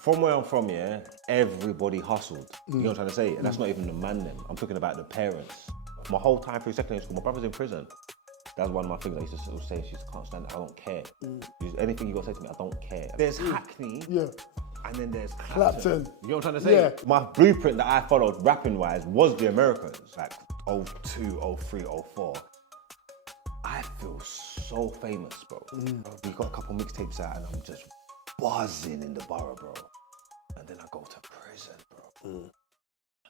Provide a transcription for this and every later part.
From where I'm from, yeah, everybody hustled. You know what I'm trying to say? And that's not even the man them. I'm talking about the parents. My whole time through secondary school, my brother's in prison. That's one of my things I used to sort of say. She just can't stand it. I don't care. Anything you got to say to me, I don't care. There's Hackney. Yeah. And then there's Clapton. You know what I'm trying to say? Yeah. My blueprint that I followed rapping-wise was the Americans. Like 02, 03, 04. I feel so famous, bro. We got a couple mixtapes out and I'm just buzzing in the borough, bro. And then I go to prison, bro. And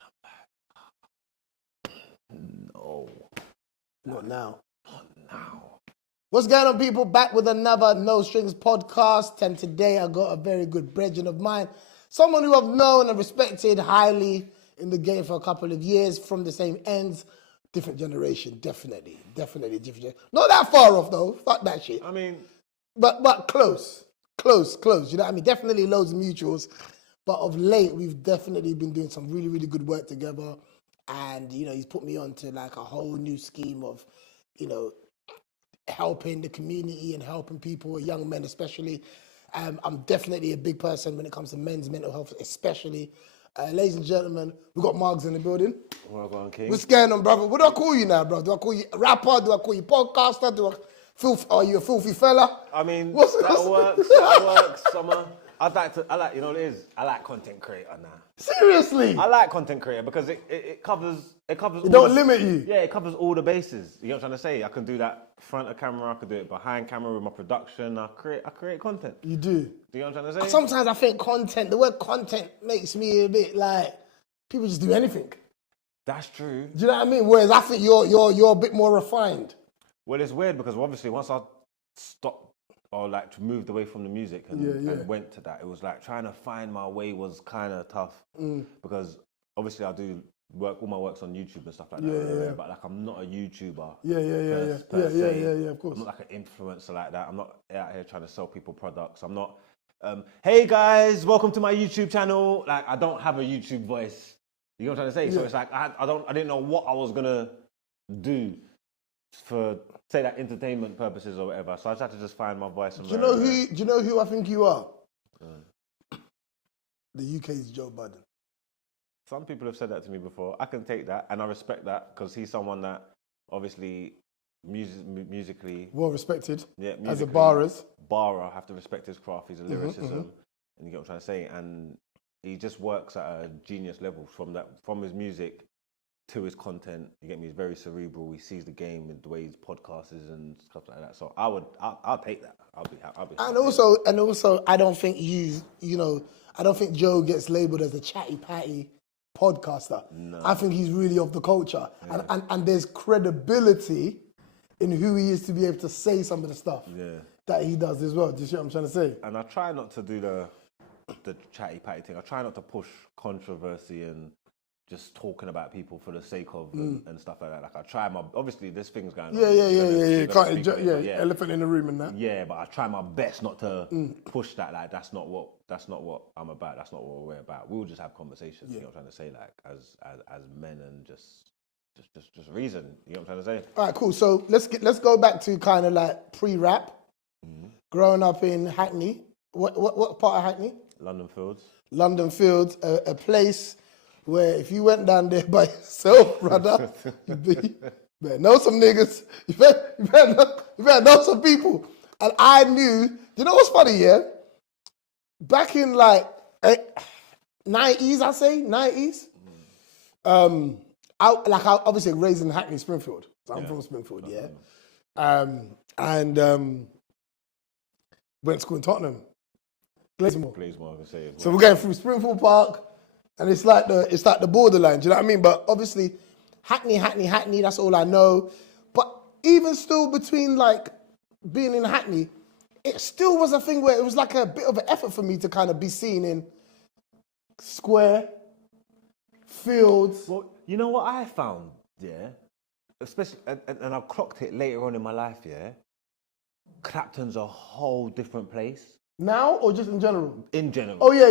I'm like, no. Not now. Not now. What's going on, people? Back with another No Strings podcast. And today I got a very good brethren of mine. Someone who I've known and respected highly in the game for a couple of years from the same ends. Different generation, definitely different generation. Not that far off though, fuck that shit. I mean... But close, you know what I mean? Definitely loads of mutuals. But of late, we've definitely been doing some really, really good work together. And, you know, he's put me onto like a whole new scheme of, you know, helping the community and helping people, young men especially. I'm definitely a big person when it comes to men's mental health, especially. Ladies and gentlemen, we've got Margs in the building. Well on, King. What's going on, brother? What do I call you now, bro? Do I call you rapper? Do I call you podcaster? Are you a filthy fella? I mean, that works, Summer. You know what it is? I like content creator now. Seriously? I like content creator because it covers. It don't limit you. Yeah, it covers all the bases. You know what I'm trying to say? I can do that front of camera. I can do it behind camera with my production. I create content. You do. Do you know what I'm trying to say? Sometimes I think the word content makes me a bit like people just do anything. That's true. Do you know what I mean? Whereas I think you're a bit more refined. Well, it's weird because obviously once I stopped or like moved away from the music and went to that, it was like trying to find my way was kind of tough because obviously I do work, all my work's on YouTube and stuff like that. But like I'm not a YouTuber. Per se. Of course. I'm not like an influencer like that. I'm not out here trying to sell people products. I'm not. Hey guys, welcome to my YouTube channel. Like I don't have a YouTube voice. You know what I'm trying to say? So it's like I didn't know what I was gonna do for say that entertainment purposes or whatever. So I just had to just find my voice. Do you know who I think you are? The UK's Joe Budden. Some people have said that to me before. I can take that and I respect that because he's someone that obviously musically well respected. Yeah, as a barrer. I have to respect his craft. He's a lyricism, and you get what I'm trying to say. And he just works at a genius level from his music to his content. You get me? He's very cerebral. He sees the game in the way his podcast is and stuff like that. So I'll take that. I'll be happy. And also, I don't think I don't think Joe gets labelled as a chatty patty podcaster. No. I think he's really of the culture, and there's credibility in who he is to be able to say some of the stuff that he does as well. Do you see what I'm trying to say? And I try not to do the chatty patty thing. I try not to push controversy and just talking about people for the sake of and stuff like that. Like I try obviously there's things going on. Elephant in the room and that. Yeah, but I try my best not to push that. Like that's not what I'm about. That's not what we're about. We'll just have conversations. You know what I'm trying to say? Like as men and just reason. You know what I'm trying to say? All right, cool. So let's go back to kind of like pre-rap. Growing up in Hackney. What part of Hackney? London Fields. London Fields, a place where if you went down there by yourself, brother, you better know some niggas. You better know some people. And I knew, you know what's funny, yeah? Back in like 90s, I say, 90s. I obviously raised in Hackney, Springfield. So I'm from Springfield, went to school in Tottenham. Glazemoor, I say. Well. So we're going through Springfield Park, and it's like the borderline. Do you know what I mean? But obviously, Hackney. That's all I know. But even still, between like being in Hackney, it still was a thing where it was like a bit of an effort for me to kind of be seen in Square, Fields. Well, you know what I found, especially, and I've clocked it later on in my life, Clapton's a whole different place. Now or just in general? In general. Oh, yeah,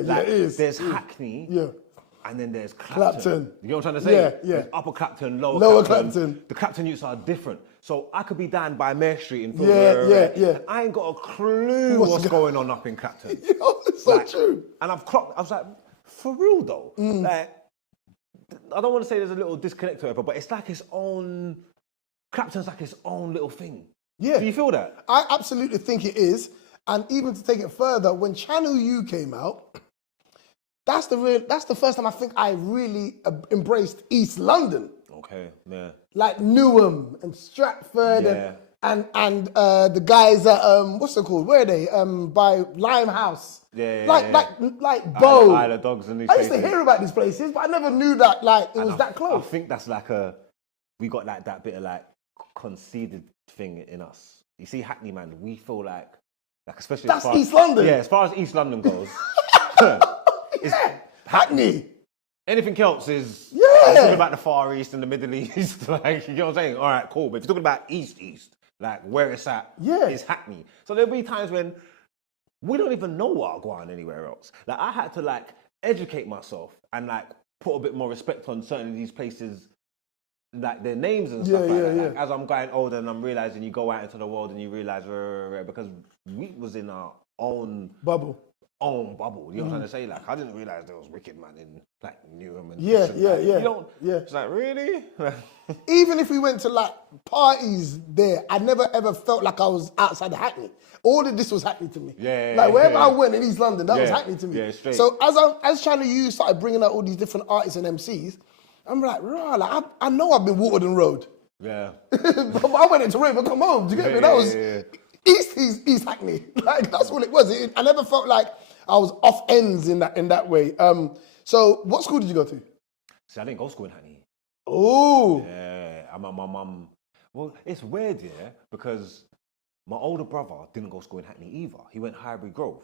like, it is. There's Hackney. Yeah. and then there's Clapton. You know what I'm trying to say? Yeah, yeah. There's Upper Clapton, Lower Clapton. Clapton. The Clapton youths are different. So I could be down by Mare Street in Yeah. I ain't got a clue what's going on up in Clapton. It's so true. And I was like, for real though? Like, I don't want to say there's a little disconnect to it, but it's like its own, Clapton's like its own little thing. Yeah. Do you feel that? I absolutely think it is. And even to take it further, when Channel U came out, that's the first time I think I really embraced East London. Okay, yeah. Like Newham and Stratford and the guys at what's it called? Where are they? By Limehouse. Like Bow. Isle of Dogs and these I used places. to hear about these places, but I never knew that it was that close. I think that's like we got like that bit of like conceded thing in us. You see, Hackney, man, we feel like especially that's East London. Yeah, as far as East London goes, it's Hackney. Anything else is talking about the Far East and the Middle East. Like, you know what I'm saying? All right, cool. But if you're talking about East, like where it's at, it's Hackney. So there'll be times when we don't even know what I'll go on anywhere else. Like I had to like educate myself and like put a bit more respect on certain of these places, like their names and stuff like that. Like, as I'm getting older and I'm realizing you go out into the world and you realize because we was in our own bubble. You know what I'm trying to say? Like I didn't realize there was wicked man in like Newham and You don't. It's like really. Even if we went to like parties there, I never ever felt like I was outside of Hackney. All of this was Hackney to me. Wherever I went in East London, that was Hackney to me. Straight. So as Channel U started bringing out all these different artists and MCs, I'm like, I know I've been Waterden Road. Yeah. But I went into Rave and come home. Do you get me? That was East Hackney. Like that's all it was. I never felt like I was off ends in that way. So what school did you go to? See, I didn't go to school in Hackney. Oh. Yeah. My mum. Well, it's weird, because my older brother didn't go to school in Hackney either. He went Highbury Grove.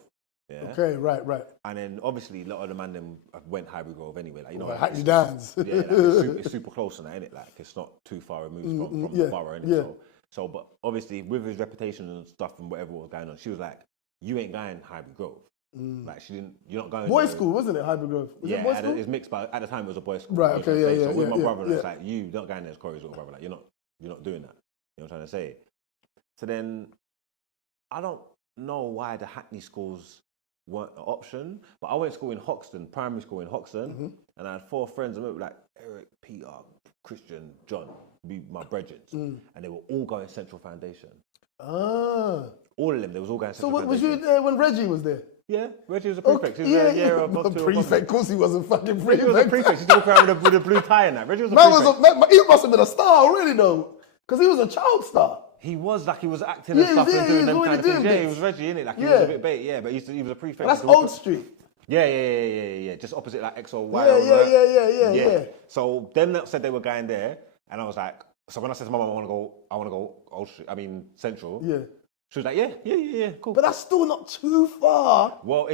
Yeah. Okay, right. And then obviously a lot of the man them went Highbury Grove anyway. Like, you know, Hackney Downs. It's super close and that, innit? Like it's not too far removed from the borough, innit? Yeah. So, but obviously with his reputation and stuff and whatever was going on, she was like, "You ain't going Highbury Grove." Like she didn't. You're not going. Boys' school, wasn't it? Highbury Grove. Was it boys' school? It's mixed, but at the time it was a boys' school. Right. Okay. So with my brother, it's like you're not going there as Corey's little brother. Like you're not doing that. You know what I'm trying to say? So then, I don't know why the Hackney schools weren't an option, but I went to school in Hoxton, primary school in Hoxton, and I had 4 friends. I remember like Eric, Peter, Christian, John, my brethren, and they were all going Central Foundation. Ah. All of them, they was all going Central Foundation. So was you there when Reggie was there? Yeah, Reggie was a prefect. He was a year above prefect. Of course he wasn't fucking prefect. He was a prefect. He used to walk around with a blue tie and that. Reggie was a prefect. He must have been a star already though, because he was a child star. He was acting and stuff and doing them kind of things. Yeah, he was Reggie, innit? Like he was a bit bait, but he was a prefect. That's Old Street. Yeah. Just opposite like XOY. Yeah. So them that said they were going there, and I was like, so when I said to my mum, I want to go Old Street. I mean Central. Yeah. She was like, yeah, cool. But that's still not too far. Well,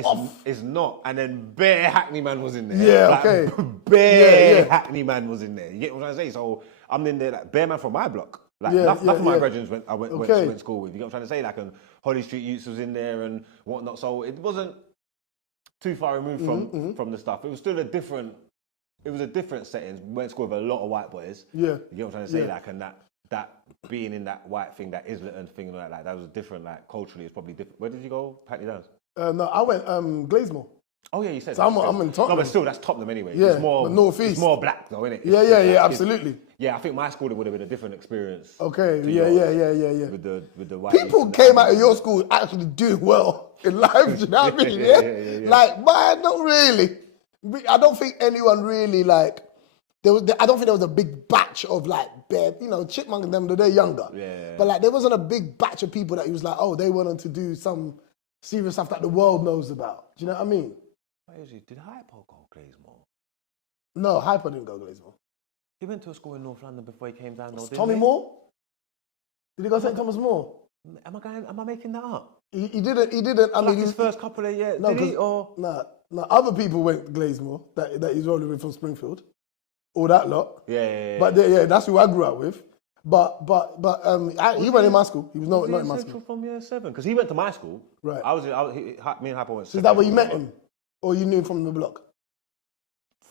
it's not. And then bare Hackney man was in there. Yeah, okay. Bare Hackney man was in there. You get what I'm trying to say? So I'm in there, like bare man from my block. Like enough of my brethren went to school with. You get what I'm trying to say? Like, and Holly Street Youths was in there and whatnot. So it wasn't too far removed from the stuff. It was still a different setting. Went to school with a lot of white boys. Yeah. You get what I'm trying to say? Like, and that being in that white thing, that Islington thing, like that was different. Like culturally, it's probably different. Where did you go? Hackney Downs? No, I went Glasmore. Oh yeah, you said. So I'm in Tottenham. No, but still, that's Tottenham anyway. Yeah, it's more but North East. It's more black though, isn't it? Yeah, absolutely. Yeah, I think my school would have been a different experience. Okay, yeah. With the white people came out of your school actually doing well in life. Do you know what I mean? Yeah. Like, man, not really. I don't think anyone really like. I don't think there was a big batch of like, Chipmunk and them. They're younger. Yeah. But like, there wasn't a big batch of people that he was like, oh, they wanted to do some serious stuff that the world knows about. Do you know what I mean? Did Hypo go Glasmore? No, Hypo didn't go Glasmore. He went to a school in North London before he came down. Tommy Moore? Did he go St. Thomas More? Am I making that up? He didn't. I mean, his first couple of years. No, did he? Or no. Other people went Glasmore that he's rolling with from Springfield. All that lot. Yeah. But that's who I grew up with. But he went in my school. He was not in my school. From year 7, because he went to my school. Right. Me and Hypo went. So is that where you met him, or you knew him from the block?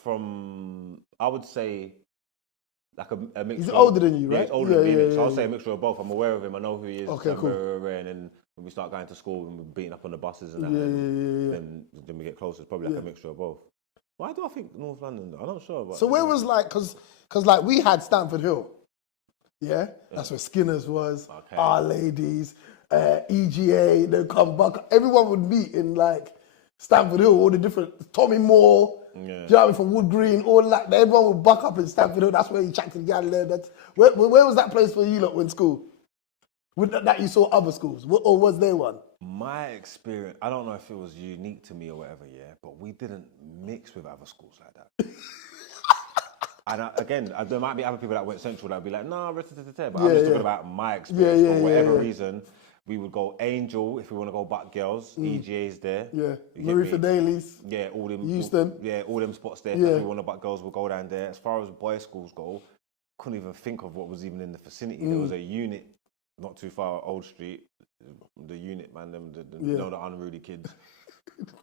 From, I would say, like a mixture. He's older than you, right? Yeah, he's older than me. Yeah, So I'll say a mixture of both. I'm aware of him. I know who he is. Okay, cool. And then when we start going to school and we're beating up on the buses and that, then we get closer. It's probably like a mixture of both. Why do I think North London? I'm not sure. But so where was like, cause like we had Stamford Hill. Yeah, that's where Skinner's was. Okay. Our Ladies, EGA. They come back. Everyone would meet in like Stamford Hill. All the different Tommy Moore. Do you know what I mean? From Wood Green, all that. Everyone would buck up in Stamford Hill. That's where you chatted to the guy there. That's where was that place for you lot in school? That you saw other schools, or was there one? My experience, I don't know if it was unique to me or whatever, yeah, but we didn't mix with other schools like that. And again, there might be other people that went central that would be like, nah, but I'm just talking about my experience. For whatever reason, we would go Angel if we want to go butt girls. EGA's there. Yeah, Marie Fidelis. Yeah, all them. Houston. All them spots there. If we want to butt girls, we'll go down there. As far as boys' schools go, couldn't even think of what was even in the vicinity. There was a unit not too far, Old Street. The unit man, you know, the unruly kids.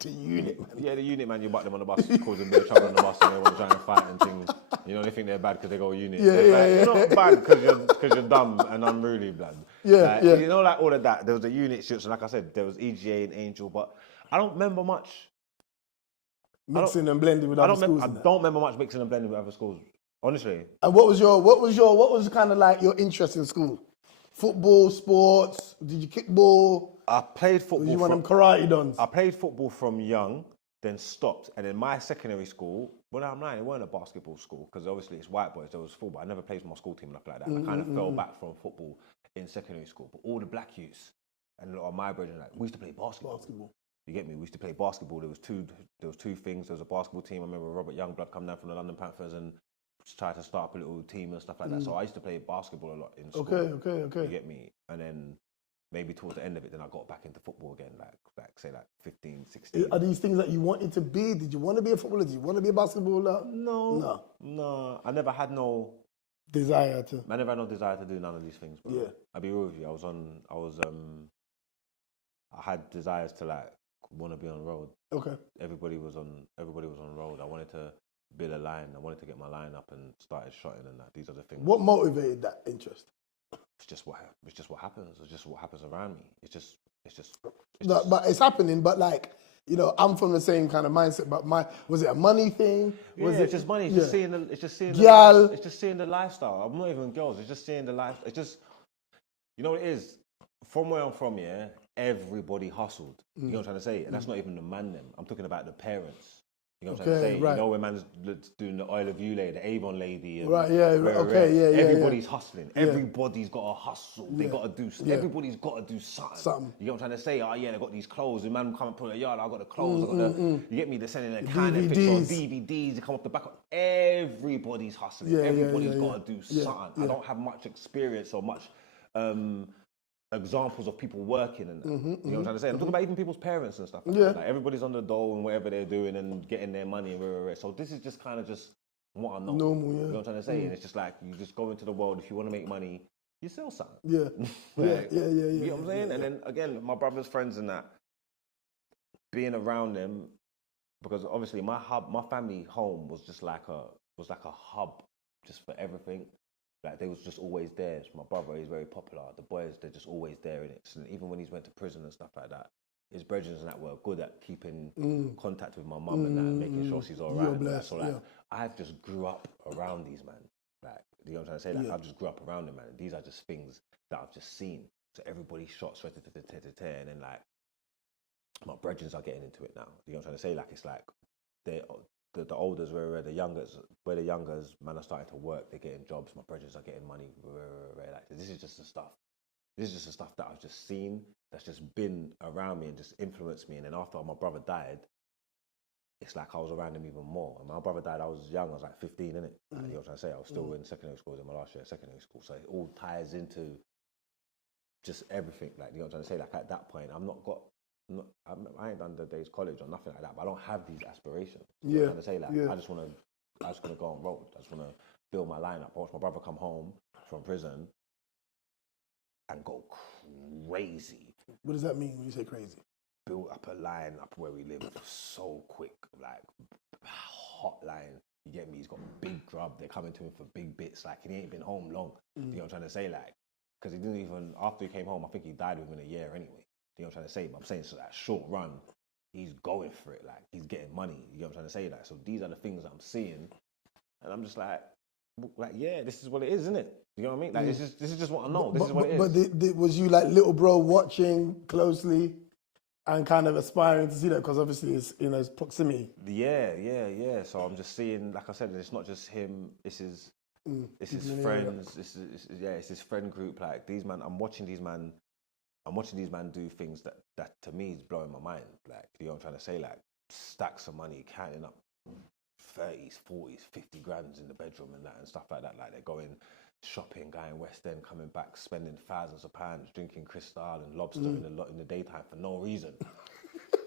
The unit man. Yeah, the unit man, you butt them on the bus, causing a bit of trouble on the bus, and they want to try and fight and things. You know, they think they're bad because they go unit. You're not bad because you're dumb and unruly, blood. You know, like all of that. There was the unit shoots, and like I said, there was EGA and Angel, but I don't remember much. Mixing and blending with other schools. I don't remember much mixing and blending with other schools, honestly. And what was kind of like your interest in school? Football, sports? Did you kick ball? I played football. Was you one of them karate dons? I played football from young, then stopped. And in my secondary school, well, I'm lying, it weren't a basketball school because obviously it's white boys. There was football. I never played for my school team, nothing like that. I kind of fell back from football in secondary school. But all the black youths and a lot of my brethren, like, we used to play basketball. You get me? We used to play basketball. There was two things. There was a basketball team. I remember Robert Youngblood come down from the London Panthers and try to start up a little team and stuff like that. So I used to play basketball a lot in school. Okay. You get me? And then maybe towards the end of it, then I got back into football again, like say 15, 16. Are these things that you wanted to be? Did you want to be a footballer? Did you want to be a basketballer? No. I never had no desire to. I never had no desire to do none of these things. Bro. Yeah. I'll be real with you. I had desires to like want to be on road. Okay. Everybody was on road. I wanted to build a line. I wanted to get my line up and started shotting and that. These are the things. What motivated that interest? It's just what happens. It's just what happens around me. But it's happening. But like, you know, I'm from the same kind of mindset. But was it a money thing? It's just money. It's just seeing the lifestyle. I'm not even girls. It's just seeing the life. It's just, you know what it is. From where I'm from, yeah, everybody hustled. You know what I'm trying to say? And that's not even the man them. I'm talking about the parents. You know what I'm trying to say? Right. You know when man's doing the Oil of You lady, the Avon lady. And everybody's hustling. Yeah. Everybody's got to hustle. They got to do. Everybody's got to do something. You know what I'm trying to say? Oh yeah, they got these clothes. The man come and put a yard. I got the clothes. You get me? They're sending a can of DVDs. They come off the back. Everybody's hustling. Everybody's got to do something. I don't have much experience or much examples of people working and that. You know what I'm trying to say? I'm talking about even people's parents and stuff. Like everybody's on the dole and whatever they're doing and getting their money and So this is just kind of just what I know. Normal, You know what I'm trying to say? And it's just like you just go into the world. If you want to make money, you sell something. You know what I'm saying? And then again, my brother's friends and that, being around them, because obviously my family home was just like a hub just for everything. Like they was just always there. So my brother is very popular. The boys, they're just always there in it. So even when he's went to prison and stuff like that, his brethren and that were good at keeping contact with my mum and that, making sure she's all right. So like, I've just grew up around these men. Like, you know what I'm trying to say? Like, I've just grew up around them, man. These are just things that I've just seen. So everybody's shot straight to and then like my brethren are getting into it now. You know what I'm trying to say? Like it's like the olders where the youngers man are starting to work, they're getting jobs, my brothers are getting money, like this is just the stuff that I've just seen that's just been around me and just influenced me. And then after my brother died, it's like I was around him even more. And my brother died, I was young, I was like 15, innit? You know what I'm trying to say? I was still in secondary school, in my last year of secondary school. So it all ties into just everything, like, you know what I'm trying to say? Like at that point, I ain't done the day's college or nothing like that, but I don't have these aspirations. You know what I'm trying to say? Like, I just want to go on road. I just want to build my lineup. I watch my brother come home from prison and go crazy. What does that mean when you say crazy? Build up a line up where we live so quick, like hotline. You get me? He's got big grub. They're coming to him for big bits. Like, he ain't been home long. You know what I'm trying to say? Like, because he didn't even, after he came home, I think he died within a year anyway. You know what I'm trying to say? But I'm saying, so that short run, he's going for it. Like, he's getting money. You know what I'm trying to say? Like, so these are the things I'm seeing. And I'm just like, yeah, this is what it is, isn't it? You know what I mean? Like, this is just what I know. This is what it is. But was you like little bro watching closely and kind of aspiring to see that? Because obviously it's, you know, it's proximity. Yeah. So I'm just seeing, like I said, it's not just him. It's his friends. It's his friend group. Like, these man, I'm watching these man do things that to me is blowing my mind. Like, you know what I'm trying to say? Like, stacks of money, counting up 30s, 40s, 50 grands in the bedroom and that and stuff like that. Like, they're going shopping, going West End, coming back, spending thousands of pounds, drinking Cristal and lobster in the daytime for no reason.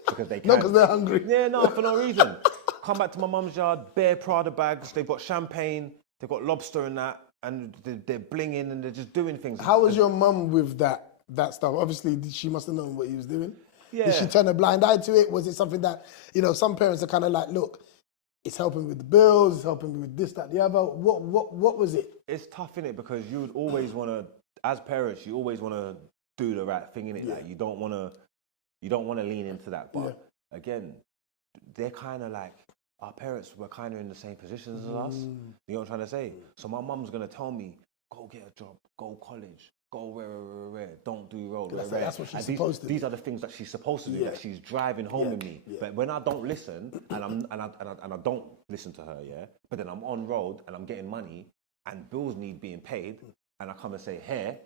Because they can. No, because they're hungry. Yeah, no, for no reason. Come back to my mum's yard, bare Prada bags, they've got champagne, they've got lobster and that, and they're blinging and they're just doing things. How was your mum with that stuff? Obviously, she must have known what he was doing. Yeah. Did she turn a blind eye to it? Was it something that, you know, some parents are kind of like, look, it's helping with the bills, it's helping with this, that, the other. What was it? It's tough, innit? Because you would always want to, as parents, you always want to do the right thing, innit? Yeah. Like, you don't want to lean into that. But again, they're kind of like, our parents were kind of in the same positions as us. You know what I'm trying to say? So my mum's going to tell me, go get a job, go college, go where, don't do road. That's what she's supposed to do. These are the things that she's supposed to do, that she's driving home with me. But when I don't listen, and I don't listen to her, but then I'm on road and I'm getting money and bills need being paid, and I come and say, hey,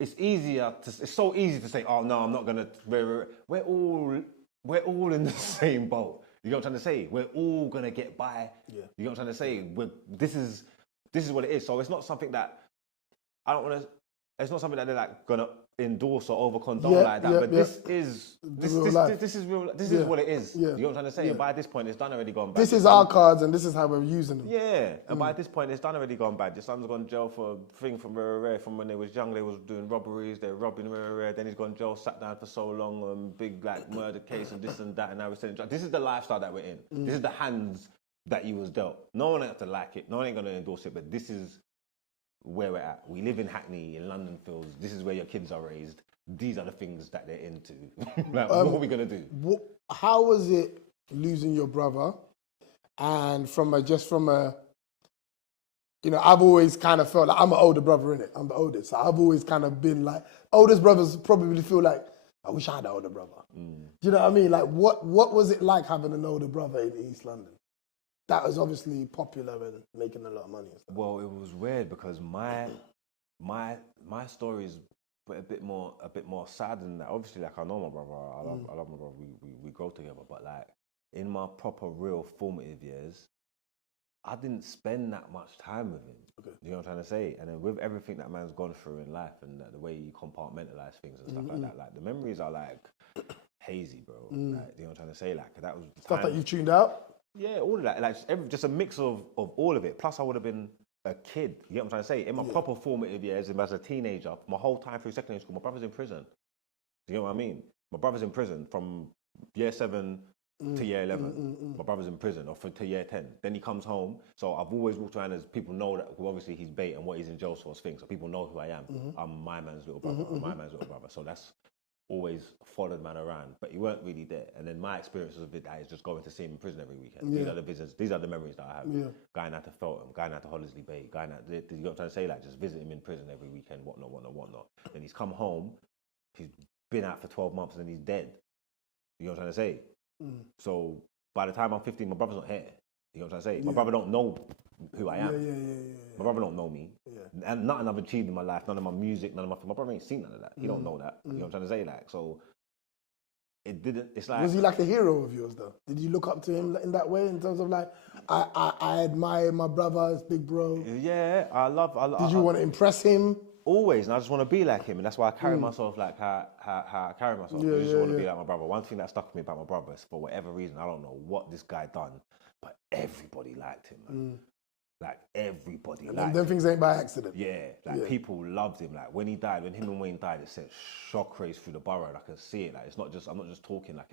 it's so easy to say, oh no, I'm not gonna. We're all in the same boat. You know what I'm trying to say? We're all gonna get by. Yeah. You know what I'm trying to say? This is what it is. So it's not something that I don't want to. It's not something that they're like gonna endorse or over condone like that. But this is real. This is what it is. Yeah. You know what I'm trying to say? And by this point, it's done already gone bad. This is our cards, and this is how we're using them. Yeah. And by this point, it's done already gone bad. Your son's gone jail for a thing from from when they was young. They was doing robberies. They're robbing rare. Then he's gone jail, sat down for so long, big like murder case and this and that. And now we're saying, this is the lifestyle that we're in. This is the hands that you was dealt. No one ain't to like it. No one ain't gonna endorse it. But this is where we're at. We live in Hackney, in London Fields. This is where your kids are raised. These are the things that they're into. Like, what are we gonna do? How was it losing your brother? And from a, you know, I've always kind of felt like I'm an older brother, innit? I'm the oldest, so I've always kind of been like, oldest brothers probably feel like, I wish I had an older brother. Do you know what I mean? Like, what was it like having an older brother in East London? That was obviously popular and making a lot of money and stuff. Well, it was weird because my story is a bit more sad than that. Obviously, like, I know my brother, I love my brother. We grow together, but like in my proper, real formative years, I didn't spend that much time with him. Okay. You know what I'm trying to say? And then with everything that man's gone through in life and the way you compartmentalize things and stuff like that, like the memories are like hazy, bro. Like, you know what I'm trying to say? Like, that was the stuff time. that you tuned out. Yeah, all of that. Like, just a mix of all of it. Plus, I would have been a kid. You get what I'm trying to say? In my proper formative years, as a teenager, my whole time through secondary school, my brother's in prison. Do you know what I mean? My brother's in prison from year 7 to year 11. My brother's in prison, or to year 10. Then he comes home. So I've always walked around as people know that, well, obviously he's bait and what he's in jail for is things. So people know who I am. I'm my man's little brother. I'm my man's little brother. So that's always followed man around, but he weren't really there. And then my experiences of it is just going to see him in prison every weekend. These are the memories that I have. Going out to Feltham, going out to Hollisley Bay, going out, you know what I'm trying to say? Like, just visit him in prison every weekend, whatnot. Then he's come home, he's been out for 12 months and then he's dead. You know what I'm trying to say? So by the time I'm 15, my brother's not here. You know what I'm trying to say? My brother don't know who I am. My brother don't know me. And nothing I've achieved in my life, none of my music, my brother ain't seen none of that. He don't know that. You know what I'm trying to say? Like, so it didn't, it's like... Was he like a hero of yours though? Did you look up to him in that way in terms of like, I admire my brother, his big bro? Yeah, Did you want to impress him? Always, and I just want to be like him, and that's why I carry myself like how I carry myself. I just want to be like my brother. One thing that stuck with me about my brother is, for whatever reason, I don't know what this guy done, but everybody liked him, man. Like, everybody liked him. Them things ain't by accident. Yeah, like people loved him. Like, when he died, when him and Wayne died, it sent shockwaves through the borough, and I can see it. Like, it's not just, I'm not just talking, like,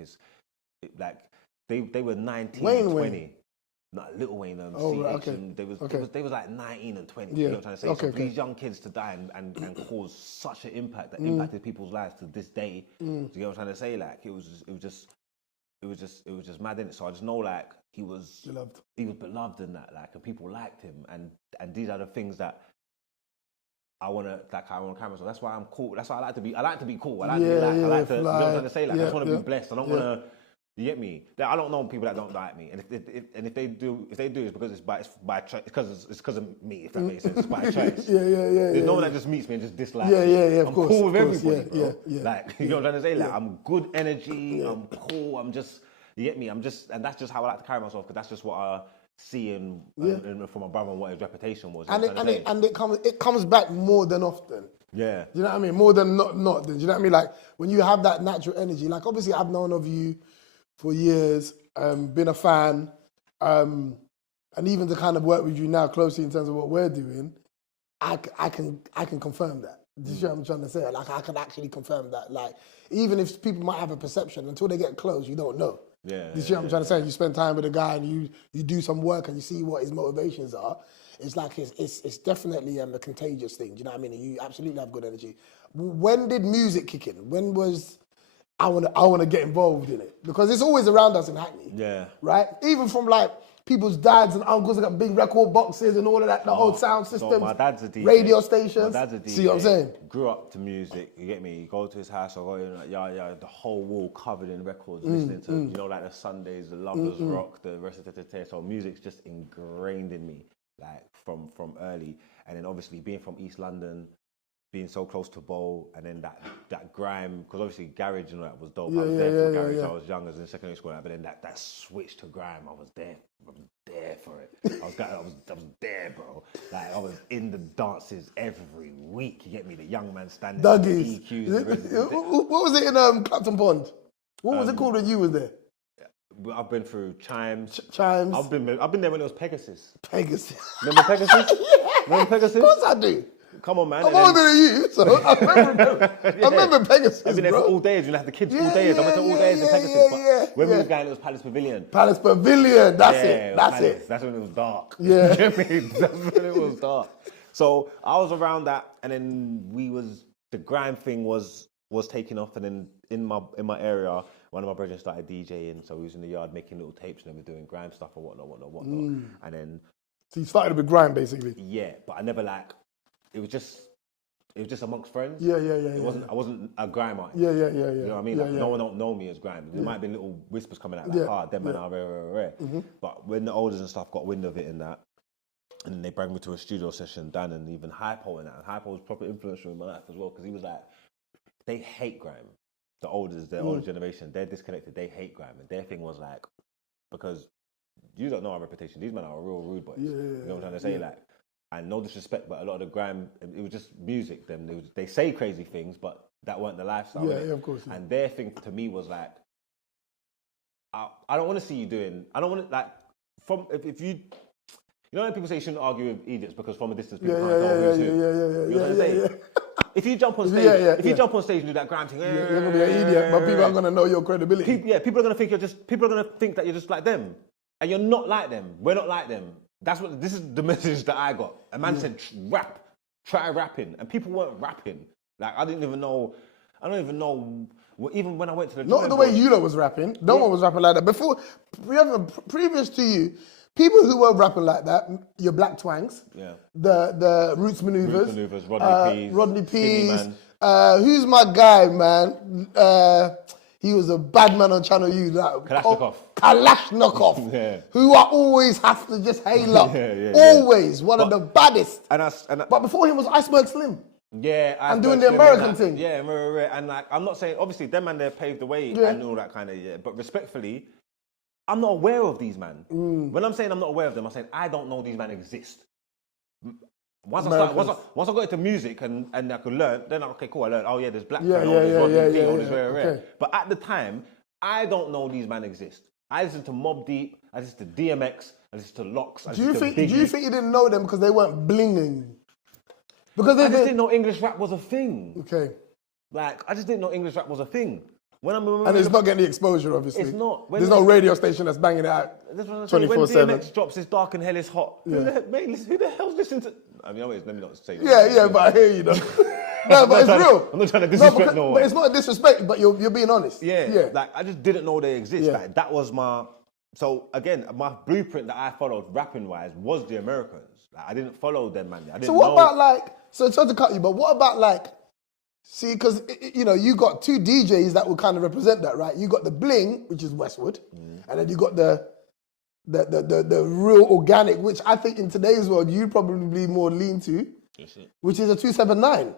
like They were 19 Wayne, and 20. Wayne. Not Little Wayne and Oh, CH. right, okay. And Okay. they was like 19 and 20. Yeah. You know what I'm trying to say? Okay, So for okay. these young kids to die and cause such an impact that impacted people's lives to this day. Do you get what I'm trying to say? Like it was just mad, innit? So I just know like he was beloved in that, like, and people liked him, and these are the things that I wanna camera. So that's why I'm cool. That's why I like to be cool. I like to be like, I like to, you know what I'm trying to say? Like I just wanna be blessed. I don't wanna, you get me? I don't know people that don't like me, and if they do, it's because it's by choice. It's because of me, if that makes sense. It's by choice. There's no one that just meets me and just dislikes me. Of I'm course, cool with everybody, yeah, bro. yeah. Like you know what I'm trying to say? Like I'm good energy. I'm cool. I'm just, you get me? And that's just how I like to carry myself, because that's just what I see in from my brother and what his reputation was. It comes back more than often. Yeah. Do you know what I mean? More than not. Do you know what I mean? Like when you have that natural energy. Like obviously I've known of you for years, been a fan, and even to kind of work with you now closely in terms of what we're doing, I can confirm that. Do you see what I'm trying to say? Like I can actually confirm that. Like even if people might have a perception, until they get close, you don't know. Yeah. You see what I'm trying to say? You spend time with a guy and you do some work and you see what his motivations are. It's like it's definitely a contagious thing. Do you know what I mean? And you absolutely have good energy. When did music kick in? When was I want to get involved in it? Because it's always around us in Hackney. Yeah. Right? Even from like people's dads and uncles that got big record boxes and all of that, the old sound systems. So my dad's a DJ. Radio stations. My dad's a DJ. See what I'm saying? Grew up to music, you get me? You go to his house, I go in, like, the whole wall covered in records, listening to, you know, like the Sundays, the Lovers Rock, the rest of the. So music's just ingrained in me, like from early. And then obviously being from East London, being so close to Bow, and then that grime, because obviously garage and all that was dope. I was there for garage. I was young, as in secondary school, but then that switch to grime, I was there for it. I was there, bro. Like I was in the dances every week. You get me? The young man standing. Dougies. EQs. What was it in Clapton Pond? What was it called when you was there? I've been through Chimes. Chimes. I've been there when it was Pegasus. Pegasus. Remember Pegasus? Remember Pegasus? Of course I do. Come on, man. I'm older than you, so I remember Pegasus. I've been there for all days. You know, the kids all days. I went to all days in Pegasus. But when we was going, it was Palace Pavilion. Palace Pavilion. That's it. That's it. That's when it was dark. Yeah. That's when it was dark. So I was around that, and then the grime thing was taking off, and then in my area, one of my brothers started DJing, so he was in the yard making little tapes, and then we're doing grime stuff and whatnot. And then so you started with grime, basically. Yeah, but I never it was just amongst friends. Yeah. I wasn't a grime artist. Yeah. You know what I mean? Like, no one don't know me as grime. There might have been little whispers coming out like, them men are rare. But when the elders and stuff got wind of it in that, and then they brought me to a studio session, Dan and even Hypo and that. And Hypo was proper influential in my life as well, because he was like, they hate grime. The elders, the older generation, they're disconnected. They hate grime, and their thing was like, because you don't know our reputation. These men are real rude boys. You know what I'm trying to say? Like, and no disrespect, but a lot of the grime, it was just music. They say crazy things, but that weren't the lifestyle. Yeah, of course. Yeah. And their thing to me was like, I don't want to see you doing. I don't want to like if you. You know when people say you shouldn't argue with idiots because from a distance people can't tell who's who. You know what I'm saying? If you jump on stage, you jump on stage and do that grime thing, you're gonna be an idiot, but people are gonna know your credibility. People are gonna think that you're just like them, and you're not like them. We're not like them. This is the message that I got. A man said, try rapping, and people weren't rapping. Like I don't even know. Even when I went to the not the way you lot was rapping. No one was rapping like that before. Previous to you. People who were rapping like that, your Black Twangs, the Roots Maneuvers, Rodney Pease, who's my guy, man? He was a bad man on Channel U. Kalashnikov, who I always have to just hail up. Always, one of the baddest. But before him was Iceberg Slim. Yeah, and doing the American thing. Yeah, and like I'm not saying, obviously, them man there paved the way and all that kind of, but respectfully, I'm not aware of these men. When I'm saying I'm not aware of them, I'm saying I don't know these men exist. Once I got into music and I could learn, then okay, cool, I learned. Oh yeah, there's Black man, there's rare. But at the time, I don't know these men exist. I listened to Mobb Deep, I listened to DMX, I listened to Locks. Do you think you didn't know them because they weren't blinging? Because I just didn't know English rap was a thing. Okay. Like I just didn't know English rap was a thing. And it's not getting the exposure, obviously. It's not. There's no radio station that's banging it out 24/7. When DMX drops, it's dark and hell is hot. Yeah. Who the hell's listening to? I mean, let me not say that. Yeah, but I hear you, though. No, but it's real. I'm not trying to disrespect no one. But it's not a disrespect, but you're being honest. Yeah. Like, I just didn't know they exist. Yeah. Like, that was my... So, again, my blueprint that I followed, rapping-wise, was the Americans. Like, I didn't follow them, man. I didn't know. About, like... So, sorry to cut you, but what about, like... See, because, you know, you got two DJs that will kind of represent that, right? You got the bling, which is Westwood, and then you got the real organic, which I think in today's world you'd probably more lean to, which is a 279.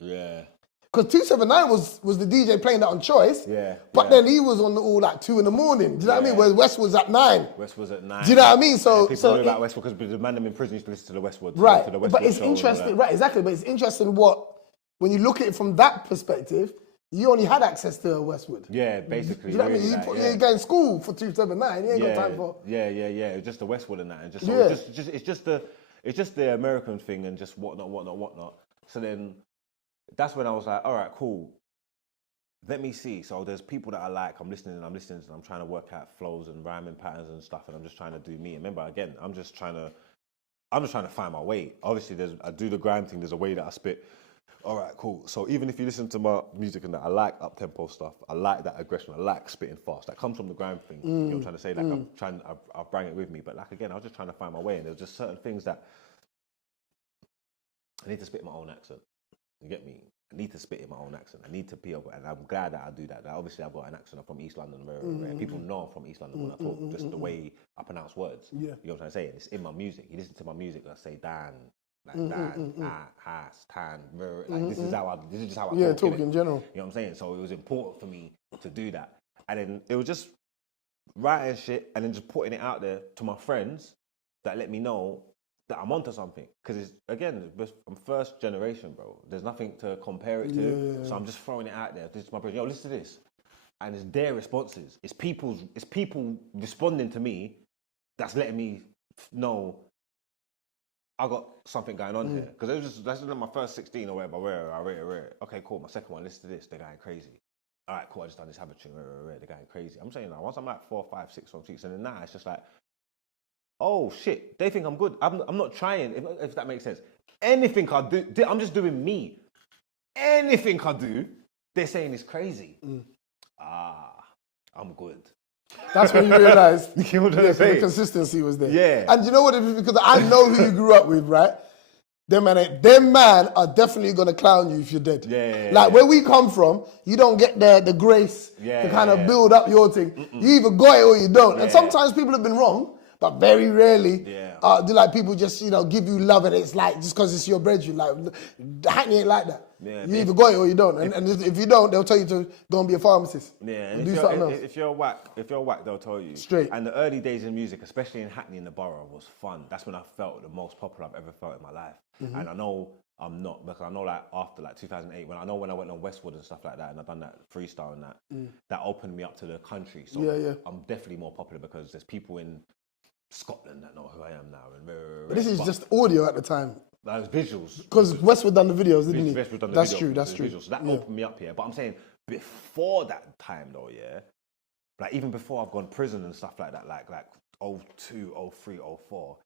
Yeah. Because 279 was the DJ playing that on Choice. Yeah. But then he was on all like 2 a.m. Do you know what I mean? Whereas West was at 9. West was at 9. Do you know what I mean? So people know about Westwood because the man them in prison used to listen to the Westwood. Right. To the Westwood but it's interesting. Right, exactly. But it's interesting when you look at it from that perspective, you only had access to Westwood. Yeah, basically. Do you know what I mean? You go in school for 279. You ain't got time for. Yeah. It's just the Westwood and that, and it's just the American thing and just whatnot. So then, that's when I was like, all right, cool. Let me see. So there's people that I like. I'm listening, and I'm trying to work out flows and rhyming patterns and stuff, and I'm just trying to do me. And remember, again, I'm just trying to find my way. Obviously, I do the grime thing. There's a way that I spit. All right, cool. So even if you listen to my music and that, I like up-tempo stuff. I like that aggression. I like spitting fast. That comes from the grime thing. You know what I'm trying to say? Like, I'll bring it with me. But like, again, I was just trying to find my way. And there's just certain things that I need to spit in my own accent. You get me? I need to spit in my own accent. I need to be able, and I'm glad that I do that. Obviously, I've got an accent. I'm from East London. People know I'm from East London when I talk, just the way I pronounce words. Yeah. You know what I'm trying to say? And it's in my music. You listen to my music, I say Dan, like Dan, Haas, Tan, like this is just how I talk. Yeah, talk in general. You know what I'm saying? So it was important for me to do that. And then it was just writing shit and then just putting it out there to my friends that let me know that I'm onto something. Because I'm first generation, bro. There's nothing to compare it to. Yeah. So I'm just throwing it out there. This is my brother. Yo, listen to this. And it's their responses. It's people responding to me that's letting me know I got something going on here. Because that's my first 16 or whatever. Where. Okay, cool. My second one, listen to this. They're going crazy. All right, cool. I just done this habit tune. They're going crazy. I'm saying now, once I'm like 4, 5, 6 on 6, and then now it's just like, oh shit, they think I'm good. I'm not trying, if that makes sense. Anything I do, I'm just doing me. Anything I do, they're saying it's crazy. I'm good. That's when you realised you know what I'm saying? The consistency was there. Yeah. And you know what it is? Because I know who you grew up with, right? Them man are definitely going to clown you if you're dead. Like where we come from, you don't get the grace to kind of build up your thing. You either got it or you don't. And sometimes people have been wrong, but very rarely do like people just, give you love and it's like just because it's your brethren. Like Hackney ain't like that. Yeah, you either got it or you don't. And if you don't, they'll tell you to go and be a pharmacist. Yeah, and do something else. If you're whack, they'll tell you. Straight. And the early days in music, especially in Hackney in the borough, was fun. That's when I felt the most popular I've ever felt in my life. And I know I'm not, because I know like after like 2008, when I went on Westwood and stuff like that, and I've done that freestyle and that, that opened me up to the country. So I'm definitely more popular because there's people in Scotland that know who I am now. But this is just audio at the time. That was visuals. Because Westwood done the videos, didn't he? Westwood done the That's videos, true, that's true. Visuals. So that opened me up here. But I'm saying before that time though, like even before I've gone prison and stuff like that, like 02, 03, 04,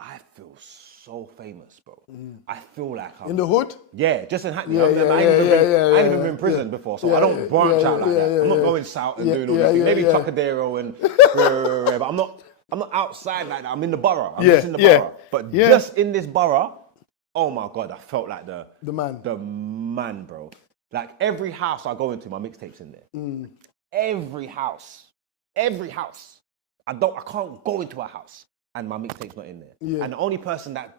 I feel so famous, bro. I feel like I'm... In the hood? Yeah, just in Hackney. I ain't even been in prison before, so I don't branch out like that. I'm not going south and doing all these things. Maybe Tuckadero and... but I'm not outside like that. I'm in the borough. I'm just in the borough. But just in this borough, oh my God, I felt like the man. The man, bro. Like every house I go into, my mixtape's in there. Every house. I can't go into a house and my mixtape's not in there. Yeah. And the only person that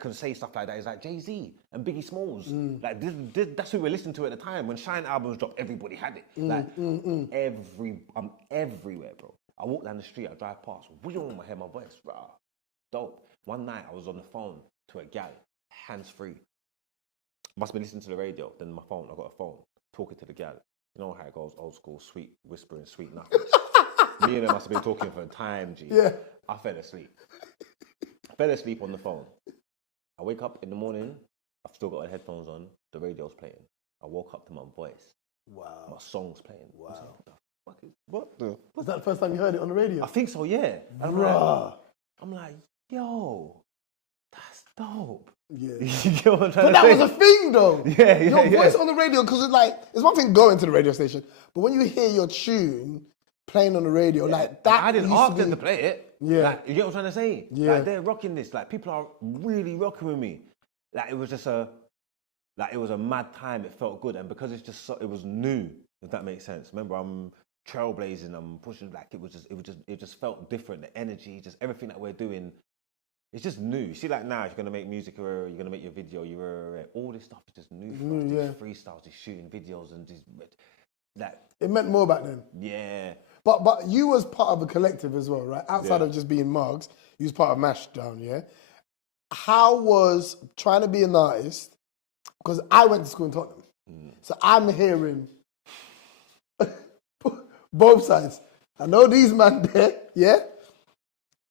can say stuff like that is like Jay-Z and Biggie Smalls. Like that's who we're listening to at the time. When Shine albums dropped, everybody had it. I'm everywhere, bro. I walk down the street, I drive past, I hear my voice, bro. Dope. One night I was on the phone to a gal, hands-free. Must be listening to the radio, then my phone, I got a phone, talking to the gal. You know how it goes, old school, sweet whispering, sweet nothing. Me and her must have been talking for a time, G. Yeah. I fell asleep. On the phone. I wake up in the morning, I've still got the headphones on, the radio's playing. I woke up to my voice. Wow. My song's playing. Wow. What the? Was that the first time you heard it on the radio? I think so, yeah. Bruh. I'm like, yo, that's dope. Yeah. You get what I'm trying But to that say? was a thing, though. Yeah, Your voice on the radio, because it's like, it's one thing going to the radio station, but when you hear your tune playing on the radio, like that. I didn't used ask to them be- to play it. Yeah. Like, you get what I'm trying to say? Yeah. Like, they're rocking this. Like, people are really rocking with me. Like, it was just it was a mad time. It felt good. And because it's just it was new, if that makes sense. Remember, I'm trailblazing, I'm pushing, like, it just felt different. The energy, just everything that we're doing, it's just new. You see, like, now, you're going to make music, you're going to make your video, all this stuff is just new for us. These freestyles, these shooting videos, and these, like... It meant more back then. Yeah. But you was part of a collective as well, right? Outside of just being Margs, you was part of Mashdown, yeah? How was trying to be an artist, because I went to school in Tottenham, so I'm hearing both sides. I know these man there, yeah?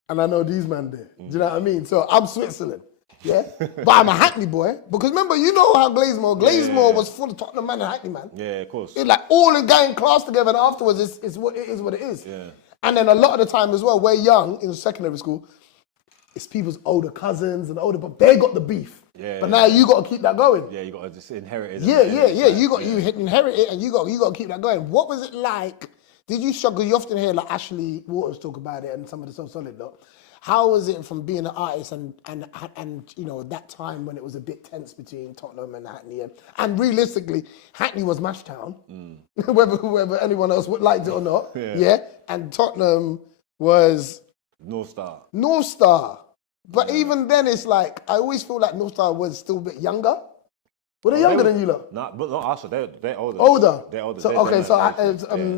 And I know these man there. Do you know what I mean? So I'm Switzerland, yeah? But I'm a Hackney boy, because remember, you know how Glazemore was full of Tottenham man and Hackney man. Yeah, of course. It's like all the gang class together, and afterwards, it's what it is. Yeah. And then a lot of the time as well, we're young in secondary school, it's people's older cousins and older, but they got the beef. Yeah. But now you got to keep that going. Yeah, you got to just inherit it. Yeah. You inherit it, and you got to keep that going. What was it like? Did you struggle? You often hear like Ashley Waters talk about it, and some of the So Solid lot. How was it from being an artist and you know that time when it was a bit tense between Tottenham and Hackney, and realistically, Hackney was Mashtown, whether anyone else would like it or not. Yeah, and Tottenham was North Star. North Star. But even then, it's like I always feel like North Star was still a bit younger. Were they younger than you lot? Nah, but not us. They're older. Older. They're older. So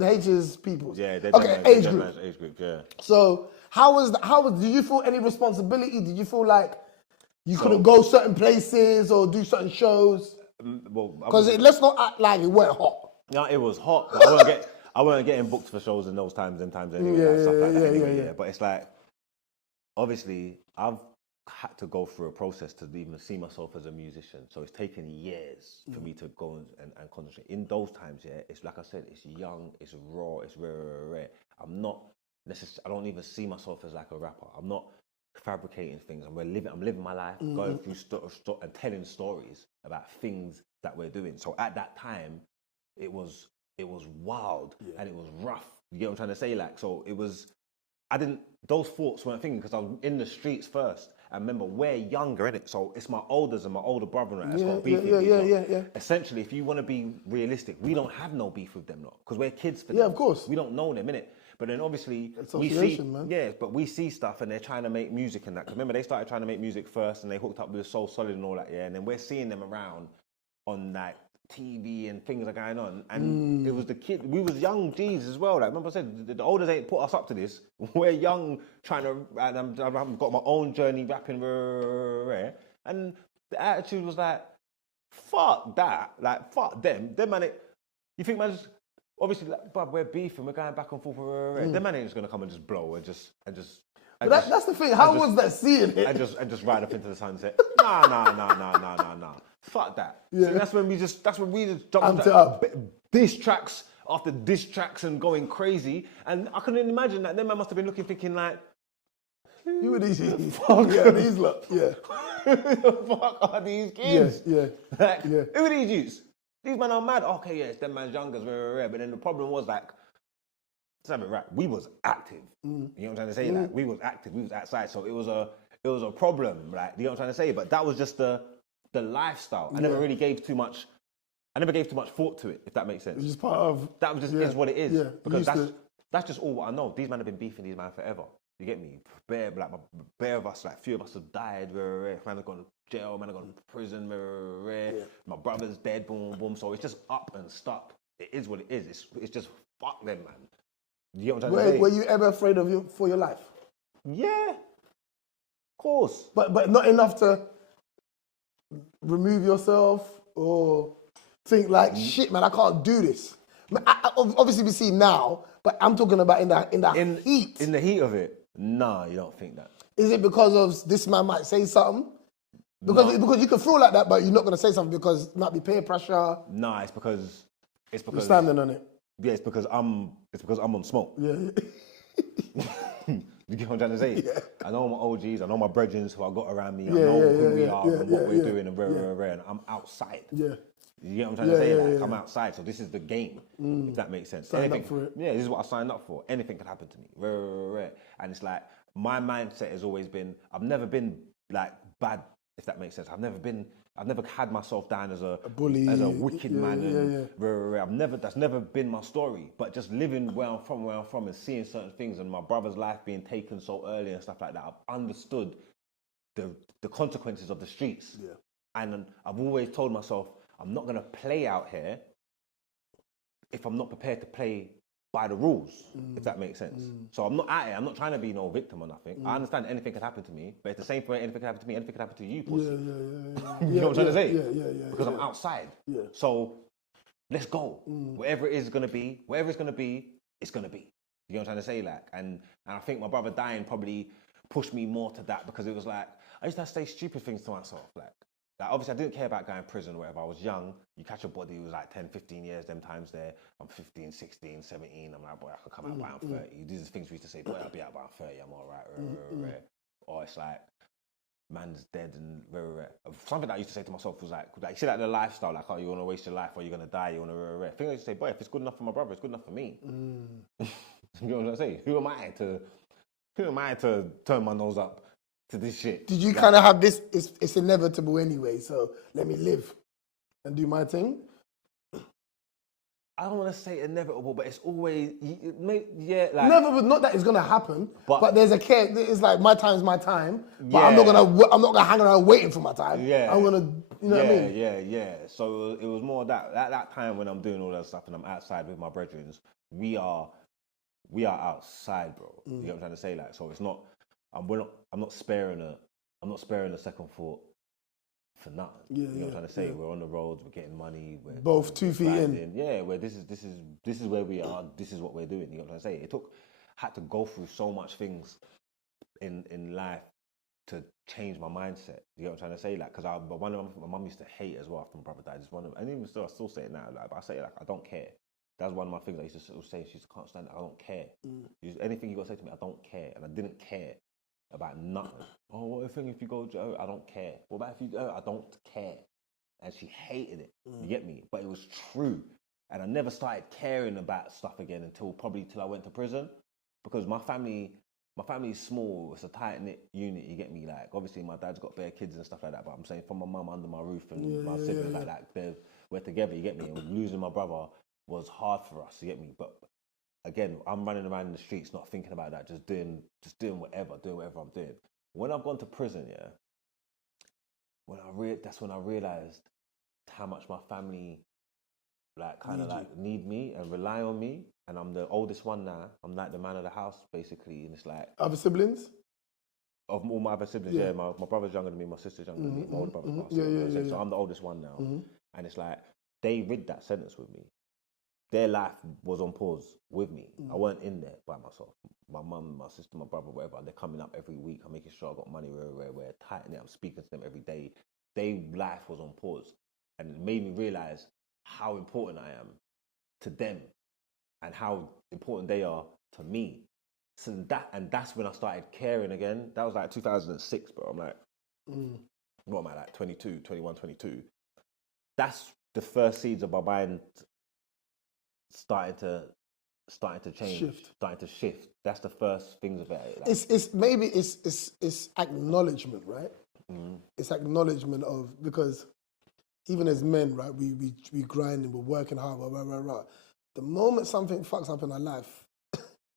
H's people. Yeah, they're okay. Age them group. age group. Yeah. So did you feel any responsibility? Did you feel like you couldn't go certain places or do certain shows? Well, Because let's not act like it weren't hot. No, it was hot. But I weren't getting booked for shows in those times anyway. Yeah. But it's like, obviously, I've had to go through a process to even see myself as a musician. So it's taken years for me to go and concentrate. In those times, yeah, it's like I said, it's young, it's raw, it's rare. I'm not necessarily, I don't even see myself as like a rapper. I'm not fabricating things. I'm living my life, going through and telling stories about things that we're doing. So at that time, it was wild and it was rough. You get what I'm trying to say? Like, so it was, those thoughts weren't thinking because I was in the streets first. And remember, we're younger, innit? So it's my elders and my older brother that's got beef with me. Essentially, if you want to be realistic, we don't have no beef with them, because we're kids for them. Yeah, of course. We don't know them, innit? But then obviously, man. Yeah, but we see stuff and they're trying to make music and that. Because remember, they started trying to make music first and they hooked up with So Solid and all that, yeah? And then we're seeing them around on like TV and things are going on, and it was the kid. We was young G's as well. Like remember I said, the elders ain't put us up to this. We're young, trying to, and I've got my own journey rapping, and the attitude was like, fuck that, like fuck them man. You think man, obviously, like, bruv, we're beefing, we're going back and forth, them man ain't just gonna come and just blow and just. But that's the thing. How was that seeing it? And just ride up into the sunset. Nah. Fuck that. Yeah. So that's when we just jumped up. Diss tracks after diss tracks and going crazy. And I couldn't imagine that. Then man must have been looking, thinking like, who are these? These lot. Yeah. Who the fuck are these kids? Yeah. Who are these youths? These men are mad. Okay, yeah, it's them man's youngers, But then the problem was like, let's have it right. We was active. You know what I'm trying to say? Like we was active. We was outside. So it was a problem. Like you know what I'm trying to say? But that was just the lifestyle. I never really gave too much. I never gave too much thought to it. If that makes sense. It's just part of. That was just is what it is. Yeah. Because that's just all what I know. These men have been beefing these men forever. You get me? Bare of us, like few of us have died. Man have gone to jail. Man have gone to prison. My brother's dead. Boom, boom. So it's just up and stuck. It is what it is. It's just fuck them, man. You get what I'm trying to say? Were you ever afraid for your life? Yeah, of course. But not enough to remove yourself or think like, shit, man, I can't do this. Obviously, we see now, but I'm talking about in the heat. In the heat of it, nah, you don't think that. Is it because of this man might say something? Because you can feel like that, but you're not going to say something because it might be peer pressure. Nah, it's because It's because you're standing on it. Yeah, it's because I'm on smoke. Yeah. You get what I'm trying to say? Yeah. I know my OGs, I know my brethren who I got around me, I Yeah, know yeah, who we yeah, are yeah, and what yeah, we're yeah. doing and rare, and I'm outside. Yeah. You get what I'm trying to say? Yeah, Like, yeah. I'm outside, so this is the game, if that makes sense. Signed up for it. Yeah, this is what I signed up for. Anything can happen to me. Rare. And it's like, my mindset has always been, I've never been like bad, if that makes sense. I've never had myself down as a bully, as a wicked man. Yeah. That's never been my story. But just living where I'm from and seeing certain things and my brother's life being taken so early and stuff like that, I've understood the consequences of the streets. Yeah. And I've always told myself, I'm not gonna play out here if I'm not prepared to play by the rules, if that makes sense. So I'm not out here, I'm not trying to be no victim or nothing. I understand anything could happen to me, but it's the same way anything could happen to me, anything could happen to you, pussy. Yeah. You know what I'm trying to say? Yeah. Because I'm outside. Yeah. So let's go. Whatever it's gonna be, it's gonna be. You know what I'm trying to say? Like, and I think my brother dying probably pushed me more to that because it was like, I used to say stupid things to myself. Like obviously I didn't care about going to prison or whatever. I was young. You catch a body who was like 10, 15 years, them times there. I'm 15, 16, 17. I'm like, boy, I could come out by I'm 30. These are the things we used to say, boy, I'll be out by I'm 30. I'm all right. Or it's like, man's dead and rare. Something that I used to say to myself was like you see like the lifestyle, like, oh, you want to waste your life or you're going to die, you want to rare. Thing I used to say, boy, if it's good enough for my brother, it's good enough for me. You know what I'm saying? Who am I to turn my nose up to this shit? Did you kind of have this, it's inevitable anyway, so let me live and do my thing? I don't want to say inevitable, but it's always, like... Inevitable, not that it's going to happen, but there's a care, it's like my time's my time, but I'm not going to hang around waiting for my time. Yeah. I'm going to, you know what I mean? Yeah. So it was more that, at that time when I'm doing all that stuff and I'm outside with my brethren, we are outside, bro. You know what I'm trying to say? Like, so it's not, I'm not sparing a second thought for nothing. You know what I'm trying to say? Yeah. We're on the roads, we're getting money, we're both 2 feet in. Yeah, where this is where we are, this is what we're doing. You know what I'm trying to say? Had to go through so much things in life to change my mindset. You know what I'm trying to say? Like, because my mum used to hate as well after my brother died. And even still, I still say it now. Like, but I say it like, I don't care. That's one of my things I used to sort of say. She just can't stand it. I don't care. Anything you got to say to me, I don't care. And I didn't care about nothing. Oh, what if you go to jail? I don't care. What about if you go? I don't care. And she hated it. You get me? But it was true. And I never started caring about stuff again until I went to prison. Because my family is small. It's a tight-knit unit, you get me? Like, obviously my dad's got bare kids and stuff like that, but I'm saying from my mum under my roof and my siblings like that, we're together, you get me? And losing my brother was hard for us, you get me? But again, I'm running around in the streets not thinking about that, just doing whatever I'm doing. When I've gone to prison, that's when I realised how much my family need me and rely on me. And I'm the oldest one now. I'm like the man of the house, basically. And it's like... Other siblings? Of all my other siblings, my brother's younger than me, my sister's younger than me, my older brother's passed. So I'm the oldest one now. And it's like, they read that sentence with me. Their life was on pause with me. I weren't in there by myself. My mum, my sister, my brother, whatever, they're coming up every week. I'm making sure I got money we're tight in it. I'm speaking to them every day. Their life was on pause. And it made me realise how important I am to them and how important they are to me. So that's when I started caring again. That was like 2006, bro. I'm like, what am I, like 22, 21, 22. That's the first seeds of my mind starting to change, starting to shift. That's the first things of it. Like, it's acknowledgement, right? It's acknowledgement of, because even as men, right, we grind and we're working hard, rah. The moment something fucks up in our life,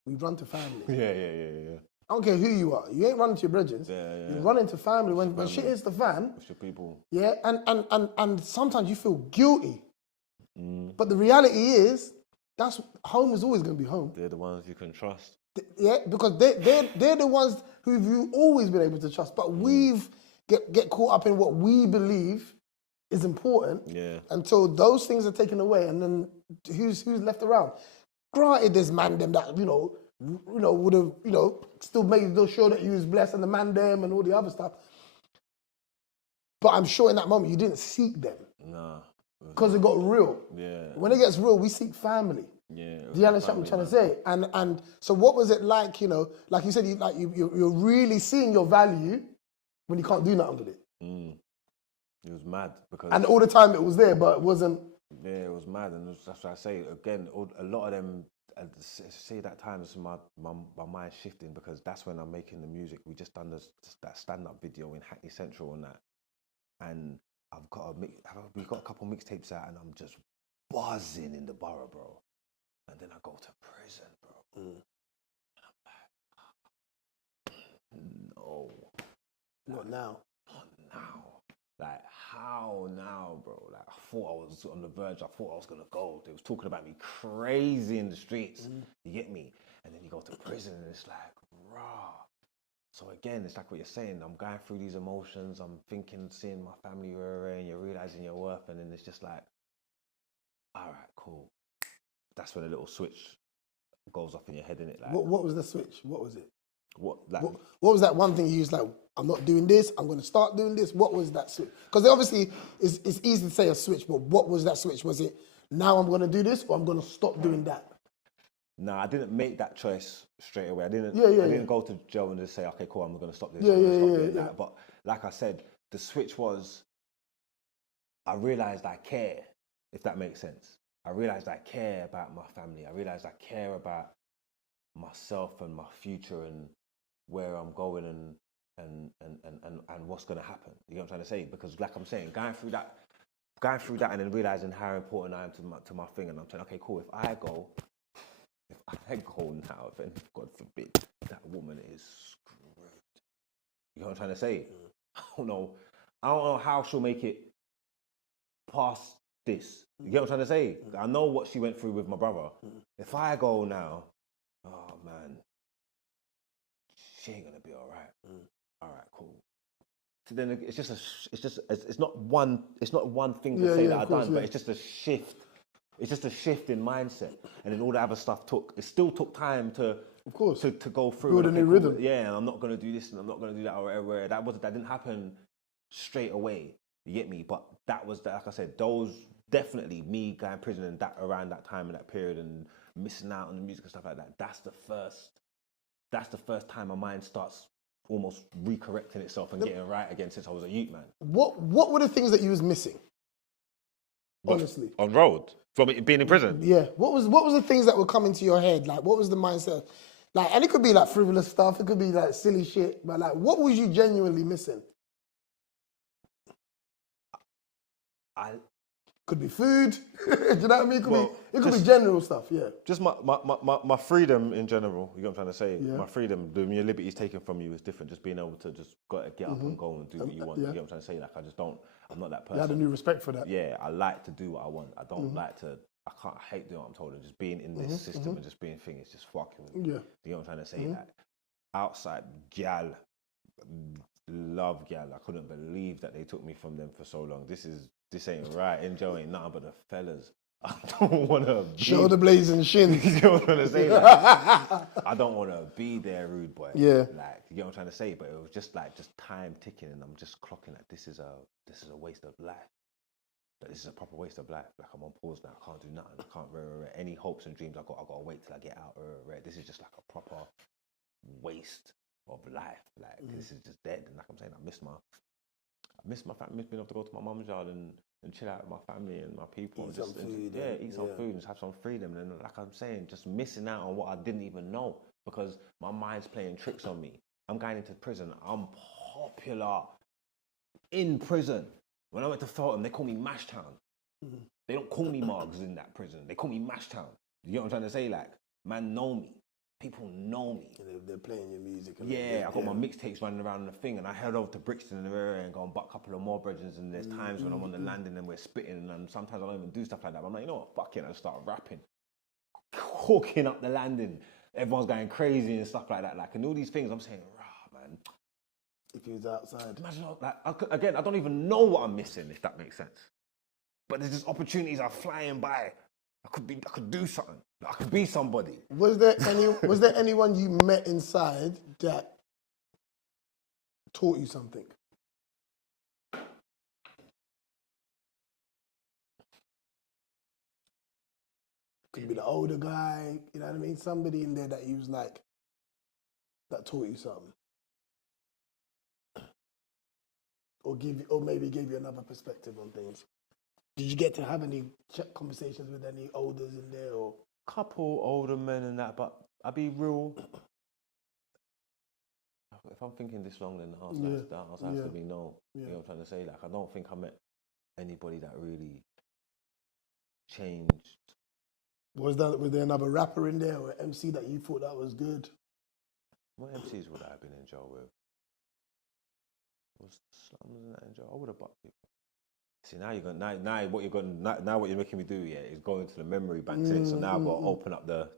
we run to family. Yeah. I don't care who you are. You ain't running to your brethren. You run into family when shit hits the fan. It's your people. Yeah, and sometimes you feel guilty. But the reality is, home is always going to be home. They're the ones you can trust. Yeah, because they're the ones who you've always been able to trust. But we've get caught up in what we believe is important. Yeah. Until those things are taken away, and then who's left around? Granted, there's man them that would have still made sure that you was blessed, and the man them and all the other stuff. But I'm sure in that moment you didn't seek them. Nah. because it got real. Yeah. When it gets real, we seek family. Yeah. Do you understand what I'm trying to say? And so what was it like, you know, like you said, you're really seeing your value when you can't do nothing with it. It was mad because... And all the time it was there, but it wasn't... Yeah, it was mad. And that's what I say. Again, a lot of them, say that time is my mind shifting because that's when I'm making the music. We just done that stand-up video in Hackney Central and that. And we've got a couple mixtapes out and I'm just buzzing in the borough, bro. And then I go to prison, bro. And I'm like, no. Not now. Not now. Like, how now, bro? Like, I thought I was on the verge. I thought I was gonna go. They was talking about me crazy in the streets. You get me? And then you go to prison and it's like, rah. So again, it's like what you're saying. I'm going through these emotions. I'm thinking, seeing my family, and you're realizing your worth. And then it's just like, all right, cool. That's when a little switch goes off in your head, innit? Like, what was the switch? What was it? What was that one thing you was like, I'm not doing this, I'm going to start doing this? What was that switch? Because obviously, it's easy to say a switch, but what was that switch? Was it, now I'm going to do this, or I'm going to stop doing that? No, I didn't make that choice straight away. I didn't go to Joe and just say, okay, cool, I'm going to stop this. I'm gonna stop doing that. But like I said, the switch was, I realised I care, if that makes sense. I realised I care about my family. I realised I care about myself and my future and where I'm going and what's going to happen. You know what I'm trying to say? Because like I'm saying, going through that and then realising how important I am to my thing, and I'm saying, okay, cool, if I go now, then God forbid, that woman is screwed. You know what I'm trying to say? I don't know how she'll make it past this. You get what I'm trying to say? I know what she went through with my brother. If I go now, oh man, she ain't gonna be all right. All right, cool. So then it's not one thing to say that I've done, but it's just a shift. It's just a shift in mindset, and then all the other stuff still took time to, of course, to go through. Build a new rhythm. Yeah, and I'm not gonna do this and I'm not gonna do that or whatever. That didn't happen straight away. You get me? But that was, like I said, those definitely me going to prison and that around that time and that period and missing out on the music and stuff like that. That's the first time my mind starts almost recorrecting itself and getting right again since I was a youth, man. What were the things that you was missing? Honestly, on road from it being in prison. Yeah. What was the things that were coming to your head? Like, what was the mindset? Like, and it could be like frivolous stuff. It could be like silly shit. But like, what was you genuinely missing? Could be food. Do you know what I mean? It could be general stuff. Yeah. Just my freedom in general. You know what I'm trying to say? Yeah. My freedom. When your liberty is taken from you is different. Just being able to just get up and go and do what you want. You know what I'm trying to say? Like, I'm not that person. You had a new respect for that. Yeah, I like to do what I want. I don't like to. I hate doing what I'm told. And just being in this system and just being thing is just fucking with me. Yeah. You know what I'm trying to say? Like, outside, gal, love gal. I couldn't believe that they took me from them for so long. This ain't right. Joe ain't nothing but the fellas. I don't want to shoulder blazing shins. You know what I'm trying to say? Like, I don't want to be there, rude boy. Yeah. Like, you know what I'm trying to say? But it was just time ticking, and I'm just clocking that this is a waste of life. That this is a proper waste of life. Like, I'm on pause now. I can't do nothing. I can't any hopes and dreams I got to wait till I get out. This is just like a proper waste of life. Like, this is just dead. And like I'm saying, I miss my family. I miss being able to go to my mum's yard and chill out with my family and my people. Eat some food and just have some freedom. And like I'm saying, just missing out on what I didn't even know because my mind's playing tricks on me. I'm going into prison. I'm popular in prison. When I went to Feltham, they call me Mashtown. They don't call me Margs in that prison. They call me Mashtown. You know what I'm trying to say? Like, man know me. People know me. And they're playing your music. Yeah, I got my mixtapes running around the thing, and I head over to Brixton in the area and go and butt a couple of more brethren. And there's times when I'm on the landing and we're spitting, and sometimes I don't even do stuff like that. But I'm like, you know what? Fuck it, I start rapping, hawking up the landing. Everyone's going crazy and stuff like that. Like, and all these things, I'm saying, rah, man. If he was outside, imagine like I don't even know what I'm missing, if that makes sense. But there's just opportunities are flying by. I could do something. I could be somebody. Was there anyone you met inside that taught you something? Could be the older guy, you know what I mean? Somebody in there that you was like, that taught you something. Or maybe gave you another perspective on things. Did you get to have any conversations with any elders in there, or? Couple older men and that, but I'll be real. If I'm thinking this long, then the answer has to be no. You know what I'm trying to say? Like, I don't think I met anybody that really changed. Was there another rapper in there or MC that you thought that was good? What MCs would I have been in jail with? Was Slums in that in jail? I would have bucked people. See, now what you're making me do, is go into the memory banks. So now I've got to open up the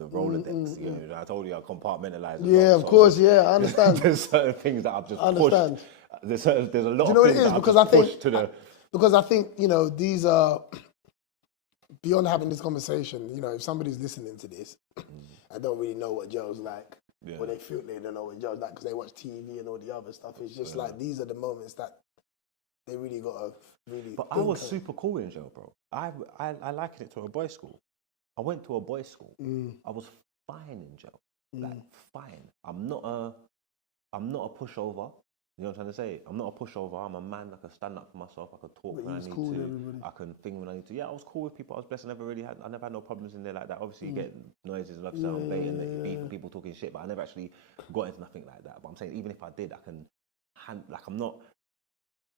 Rolodex. You know, I told you I compartmentalize. Yeah, of course, I understand. There's certain things that I've just pushed. There's a lot of things that I've just pushed to the. Because I think, you know, these are, beyond having this conversation, you know, if somebody's listening to this, I don't really know what jail's like, or they feel they don't know what jail's like because they watch TV and all the other stuff. It's just like, these are the moments that they really got to really. But I was super cool in jail, bro. I likened it to a boys' school. I went to a boys' school. I was fine in jail, like fine. I'm not a pushover. You know what I'm trying to say? I'm not a pushover. I'm a man. I can stand up for myself. I can talk when I need to. I can think when I need to. Yeah, I was cool with people. I was blessed. I never had no problems in there like that. Obviously, you get noises and sound baiting that you beef and people talking shit, but I never actually got into nothing like that. But I'm saying, even if I did, I can, I'm not.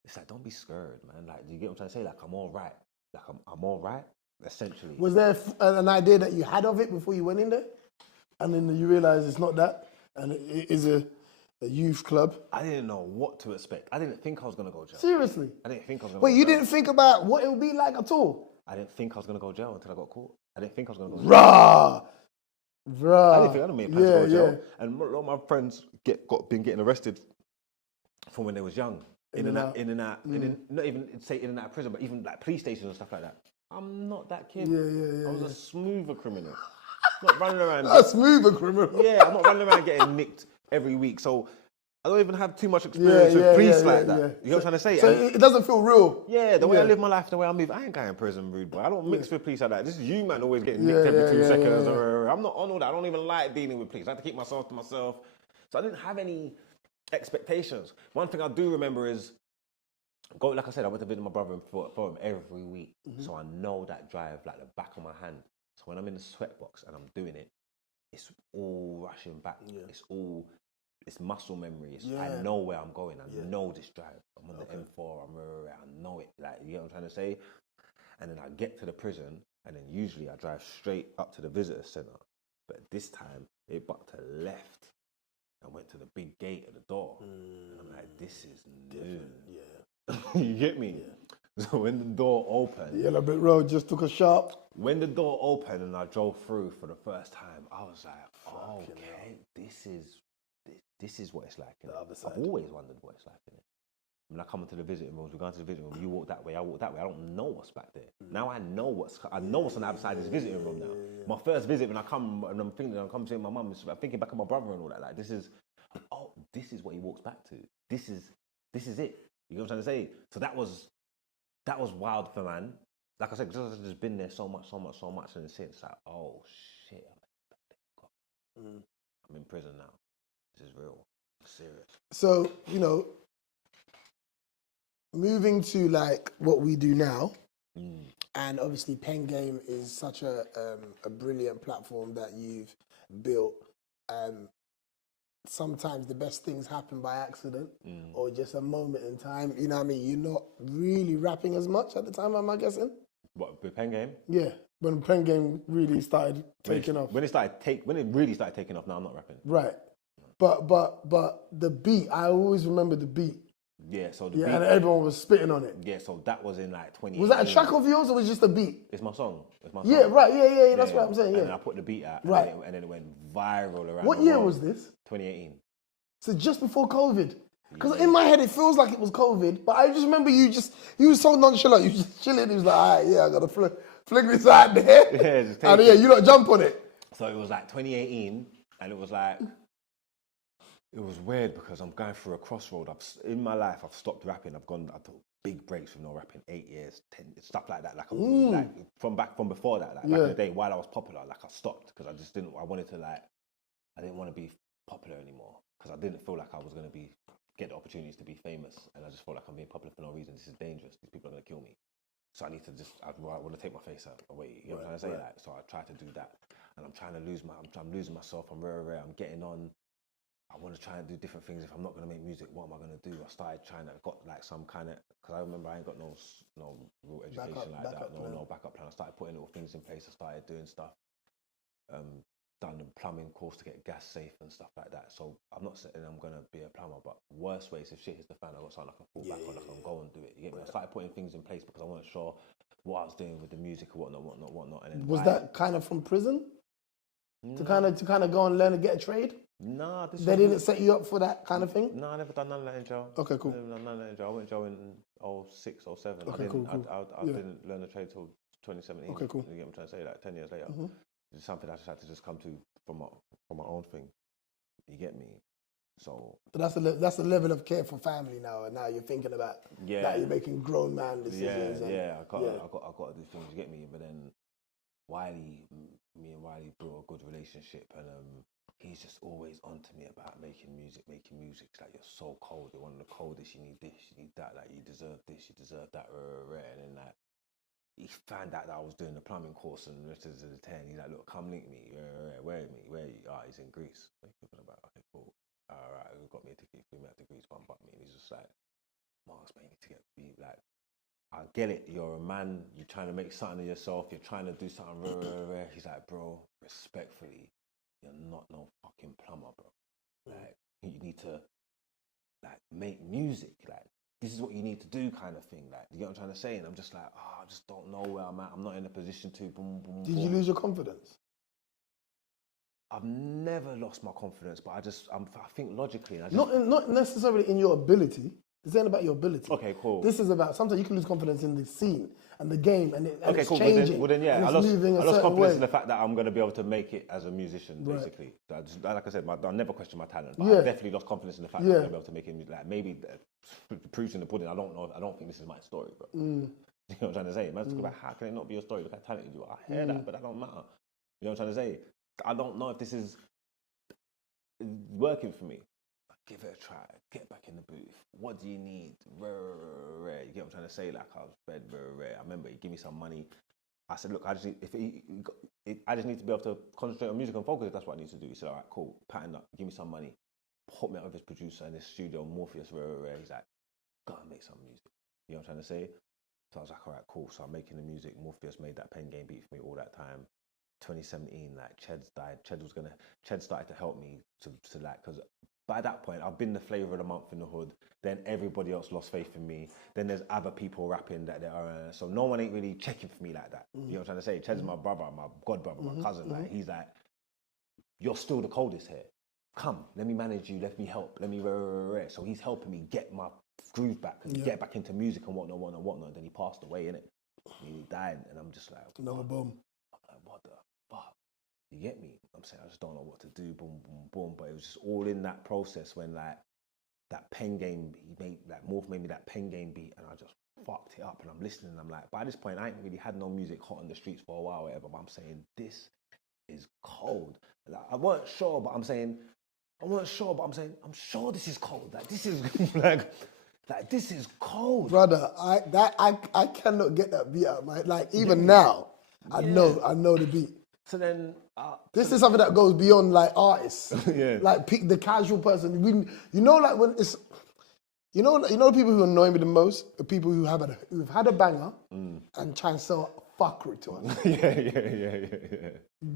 It's like, don't be scared, man. Like, do you get what I'm trying to say? Like, I'm all right. Like, I'm all right, essentially. Was there an idea that you had of it before you went in there? And then you realise it's not that? And it is a youth club? I didn't know what to expect. I didn't think I was going to go jail. Seriously? I didn't think I was going to go jail. Wait, you didn't think about what it would be like at all? I didn't think I was going to go jail until I got caught. I didn't think I was going to go jail. Bruh. I didn't make plans to go jail. And a lot of my friends been getting arrested from when they was young. In and out, not even say in and out of prison, but even like police stations and stuff like that. I'm not that kid. I was a smoother criminal. Not running around. A smoother criminal? Yeah, I'm not running around getting nicked every week. So I don't even have too much experience with police like that. You know what I'm trying to say? So it doesn't feel real? Yeah, the way I live my life, the way I move, I ain't going to prison, rude boy. I don't mix with police like that. This is you, man, always getting nicked every 2 seconds. I'm not on all that. I don't even like dealing with police. I have to keep myself to myself. So I didn't have any expectations. One thing I do remember is, like I said, I went to visit my brother for him every week. So I know that drive like the back of my hand. So when I'm in the sweatbox and I'm doing it, it's all rushing back. It's muscle memory. I know where I'm going. I know this drive. I'm on the M4. I know it. Like, you know what I'm trying to say? And then I get to the prison, and then usually I drive straight up to the visitor center. But this time, it bucked to the left and went to the big gate at the door. And I'm like, this is new. You get me? So when the door opened, Yellow Brick Road just took a sharp. When the door opened and I drove through for the first time, I was like, okay, this is what it's like. The other side. I've always wondered what it's like. When I come into the visiting rooms, we go into the visiting room. You walk that way, I walk that way. I don't know what's back there. Now I know what's on the other side of this visiting room now. My first visit, when I come and I'm seeing my mum, I'm thinking back of my brother and all that. Like, this is what he walks back to. This is it. You know what I'm trying to say? So that was wild for man. Like I said, because I've just been there so much, and it's like, oh shit, I'm in prison now. This is real, serious. So, you know, moving to like what we do now, and obviously Penn Game is such a brilliant platform that you've built. Sometimes the best things happen by accident or just a moment in time. You know what I mean? You're not really rapping as much at the time, am I guessing? What, with Penn Game? Yeah, when Penn Game really started taking off. When it really started taking off, now I'm not rapping. Right. But the beat, I always remember the beat. Yeah, so the beat. And everyone was spitting on it. Yeah, so that was in like 20. Was that a track of yours or was it just a beat? It's my song. Yeah, right, yeah, that's what I'm saying, And I put the beat out, and then it went viral around What the year world. was this? 2018. So just before COVID? Because in my head it feels like it was COVID, but I just remember you were so nonchalant, you just chilling, he was like, all right, yeah, I got to flick this out there. Yeah, you don't jump on it. So it was like 2018, and it was like, it was weird because I'm going through a crossroad. In my life, I've stopped rapping. I've big breaks with no rapping, 8 years, 10, stuff like that. Like, like from before that, like back in the day, while I was popular, like I stopped because I wanted to I didn't want to be popular anymore because I didn't feel like I was going to get the opportunities to be famous, and I just felt like I'm being popular for no reason. This is dangerous. These people are going to kill me. So I need to I want to take my face out away. You know what I'm trying to say? Like, so I try to do that, and I'm trying to I'm losing myself. I'm rare. I'm getting on. I want to try and do different things. If I'm not going to make music, what am I going to do? I started got like some kind of, because I remember I ain't got no real education no backup plan. I started putting little things in place. I started doing stuff. Done the plumbing course to get gas safe and stuff like that. So I'm not saying I'm gonna be a plumber, but worst ways, if shit hits the fan, I got something I can fall back on. I can go and do it. You get me? I started putting things in place because I wasn't sure what I was doing with the music and whatnot. And then was that kind of from prison? To kind of go and learn to get a trade? Nah, they didn't set you up for that kind of thing? No, I never done none of that in jail. Okay, cool. I never done none of that in jail. I went to jail in 06, 07. Okay, cool. I didn't learn the trade till 2017. Okay, cool. You get what I'm trying to say? Like 10 years later. It's something I just had to come to from my own thing. You get me? So but that's the level of care for family now, and now you're thinking about that you're making grown man decisions. I got to do things. You get me? But then me and Wiley built a good relationship, and he's just always on to me about making music. It's like, you're so cold. You're one of the coldest. You need this. You need that. Like, you deserve this. You deserve that. And then like, he found out that I was doing the plumbing course and the rest of the 10. He's like, look, come link me. Where are you? He's in Greece. What are you talking about? Okay, cool. All right, we've got me a ticket. Flew me out to Greece, bump me. And he's just like, Margs, man, you need to be like, I get it. You're a man. You're trying to make something of yourself. You're trying to do something rare. He's like, bro, respectfully, you're not no fucking plumber, bro. Like, you need to like make music. Like, this is what you need to do, kind of thing. Like, you get what I'm trying to say? And I'm just like, I just don't know where I'm at. I'm not in a position to. Did you lose your confidence? I've never lost my confidence, but I think logically. Not necessarily in your ability. This ain't about your ability. Okay, cool. This is about, sometimes you can lose confidence in the scene and the game, and it's cool. changing. Well then, yeah, I lost confidence in the fact that I'm going to be able to make it as a musician, basically. Like I said, I never question my talent, but I definitely lost confidence in the fact that I'm going to be able to make it. Like, maybe the proof's in the pudding. I don't know. I don't think this is my story, bro. You know what I'm trying to say? Man, talk about how can it not be your story? Look how talented you are. I hear that, but that don't matter. You know what I'm trying to say? I don't know if this is working for me. Give it a try. Get back in the booth. What do you need? Rare. You get what I'm trying to say? Like, I was fed rare. I remember he gave me some money. I said, look, I just need to be able to concentrate on music and focus. That's what I need to do. He said, all right, cool. Pattern up. Give me some money. Put me out with his producer in his studio, Morpheus. Rare. He's like, go and make some music. You know what I'm trying to say? So I was like, all right, cool. So I'm making the music. Morpheus made that Penn Game beat for me all that time. 2017, like, Ched's died. Ched started to help me to like, because by that point, I've been the flavour of the month in the hood. Then everybody else lost faith in me. Then there's other people rapping that they are. So no one ain't really checking for me like that. You know what I'm trying to say? Ched's my brother, my god brother, my cousin. Like, he's like, you're still the coldest here. Come, let me manage you. Let me help. Let me So he's helping me get my groove back and get back into music and whatnot. Then he passed away, innit? He died, and I'm just like, another bomb. I'm like, what the fuck? You get me? I'm saying, I just don't know what to do, boom. But it was just all in that process when, like, that Penn Game, Morph made me that Penn Game beat, and I just fucked it up. And I'm listening, and I'm like, by this point, I ain't really had no music hot on the streets for a while, or whatever. But I'm saying, this is cold. Like, I wasn't sure, but I'm saying, I'm sure this is cold. Like, this is like this is cold, brother. I cannot get that beat out, man. Like, even now, I know the beat. So then, this is something that goes beyond, like, artists. Like, the casual person. You know, like, when it's, you know, people who annoy me the most are people who've had a banger and try and sell fuckery to us. Yeah.